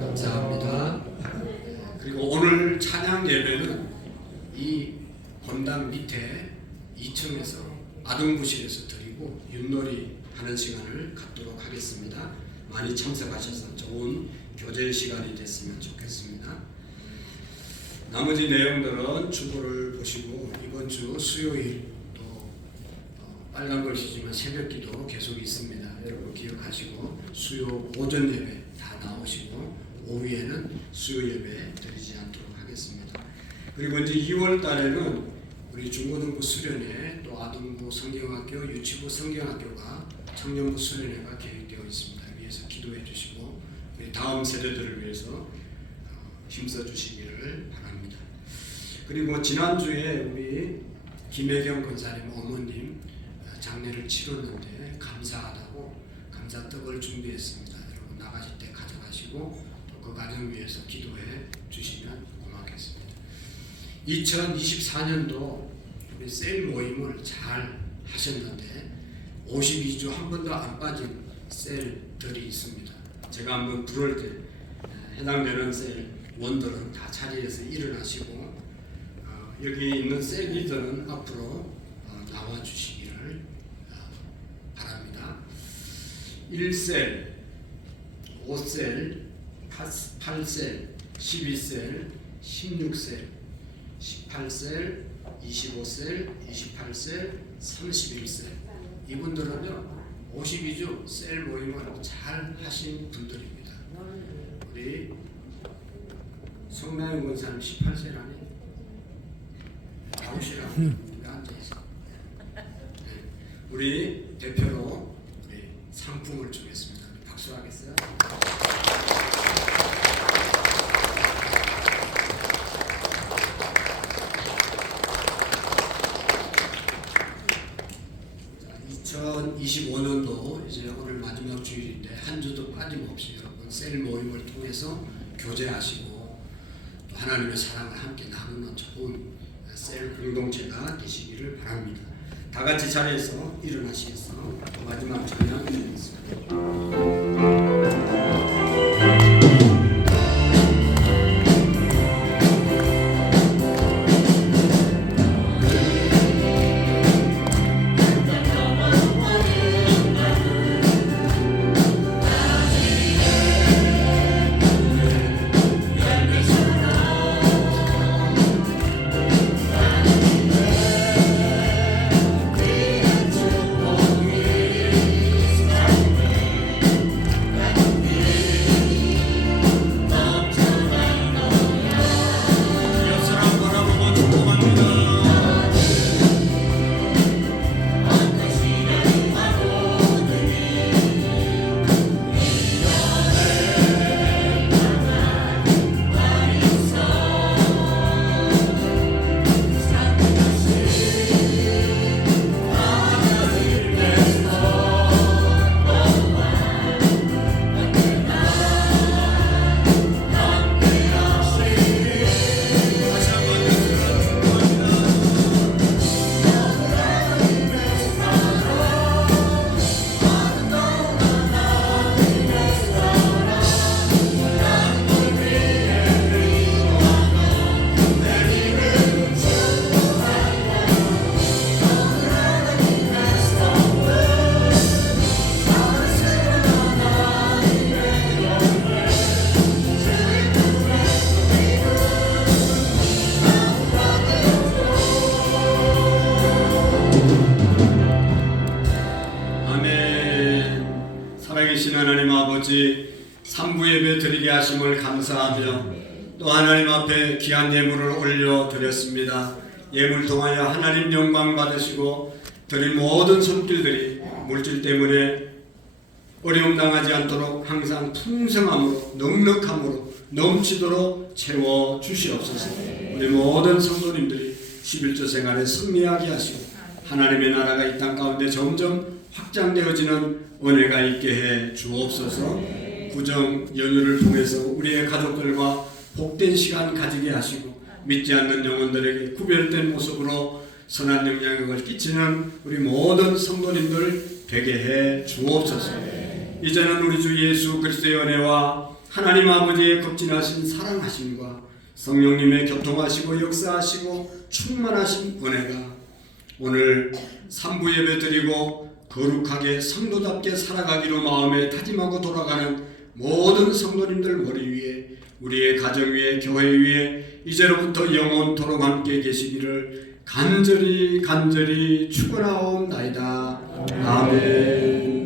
감사합니다. 그리고 오늘 찬양 예배는 이 본당 밑에 2층에서 아동부실에서 드리고 윷놀이 하는 시간을 갖도록 하겠습니다. 많이 참석하셔서 좋은 교제 시간이 됐으면 좋겠습니다. 나머지 내용들은 주보를 보시고 이번 주 수요일 또 빨간 글씨지만 새벽기도 계속 있습니다. 여러분 기억하시고 수요 오전 예배 다 나오시고 오후에는 수요 예배 드리지 않도록 하겠습니다. 그리고 이제 2월 달에는 우리 중고등부 수련회 또 아동부 성경학교 유치부 성경학교가 청년부 수련회가 계획되어 있습니다. 위해서 기도해 주시고 우리 다음 세대들을 위해서 힘써 주시기를 바랍니다. 그리고 지난주에 우리 김혜경 권사님 어머님 장례를 치렀는데 감사하다고 감사떡을 준비했습니다. 여러분 나가실 때 가져가시고 또 그 가정 위해서 기도해 주시면 고맙겠습니다. 2024년도 우리 셀 모임을 잘 하셨는데 52주 한 번도 안 빠진 셀들이 있습니다. 제가 한번 부를 때 해당되는 셀 원들은 다 자리에서 일어나시고 여기 있는 셀 리더는 앞으로 나와 주시기를 바랍니다. 1셀, 5셀, 8셀, 12셀, 16셀, 18셀, 25셀, 28셀, 31셀 이분들은요 52주 셀 모임을 잘 하신 분들입니다. 우리 성나영 권사님 18셀 아니에요? 나오시라고 여기 앉아있어. 네. 우리 대표로 우리 상품을 주겠습니다. 박수 하겠어요? 자, 2025년도 이제 오늘 마지막 주일인데 한 주도 빠짐없이 여러분 셀 모임을 통해서 교제하시고 또 하나님의 사랑을 함께 나누는 좋은 셀 공동체가 되시기를 바랍니다. 다 같이 자리에서 일어나시겠어 마지막 찬양 드리겠습니다. 하나님 아버지 3부 예배 드리게 하심을 감사하며 또 하나님 앞에 귀한 예물을 올려드렸습니다. 예물 통하여 하나님 영광 받으시고 드린 모든 손길들이 물질 때문에 어려움 당하지 않도록 항상 풍성함으로 넉넉함으로 넘치도록 채워 주시옵소서. 우리 모든 성도님들이 11조 생활에 승리하게 하시고 하나님의 나라가 이 땅 가운데 점점 확장되어지는 은혜가 있게 해 주옵소서. 구정 연휴를 통해서 우리의 가족들과 복된 시간 가지게 하시고 믿지 않는 영혼들에게 구별된 모습으로 선한 영향력을 끼치는 우리 모든 성도님들 되게 해 주옵소서. 이제는 우리 주 예수 그리스도의 은혜와 하나님 아버지의 극진하신 사랑하심과 성령님의 교통하시고 역사하시고 충만하신 은혜가 오늘 3부 예배 드리고 거룩하게 성도답게 살아가기로 마음에 다짐하고 돌아가는 모든 성도님들 머리 위에, 우리의 가정 위에, 교회 위에 이제로부터 영원토록 함께 계시기를 간절히 축원하옵나이다. 아멘.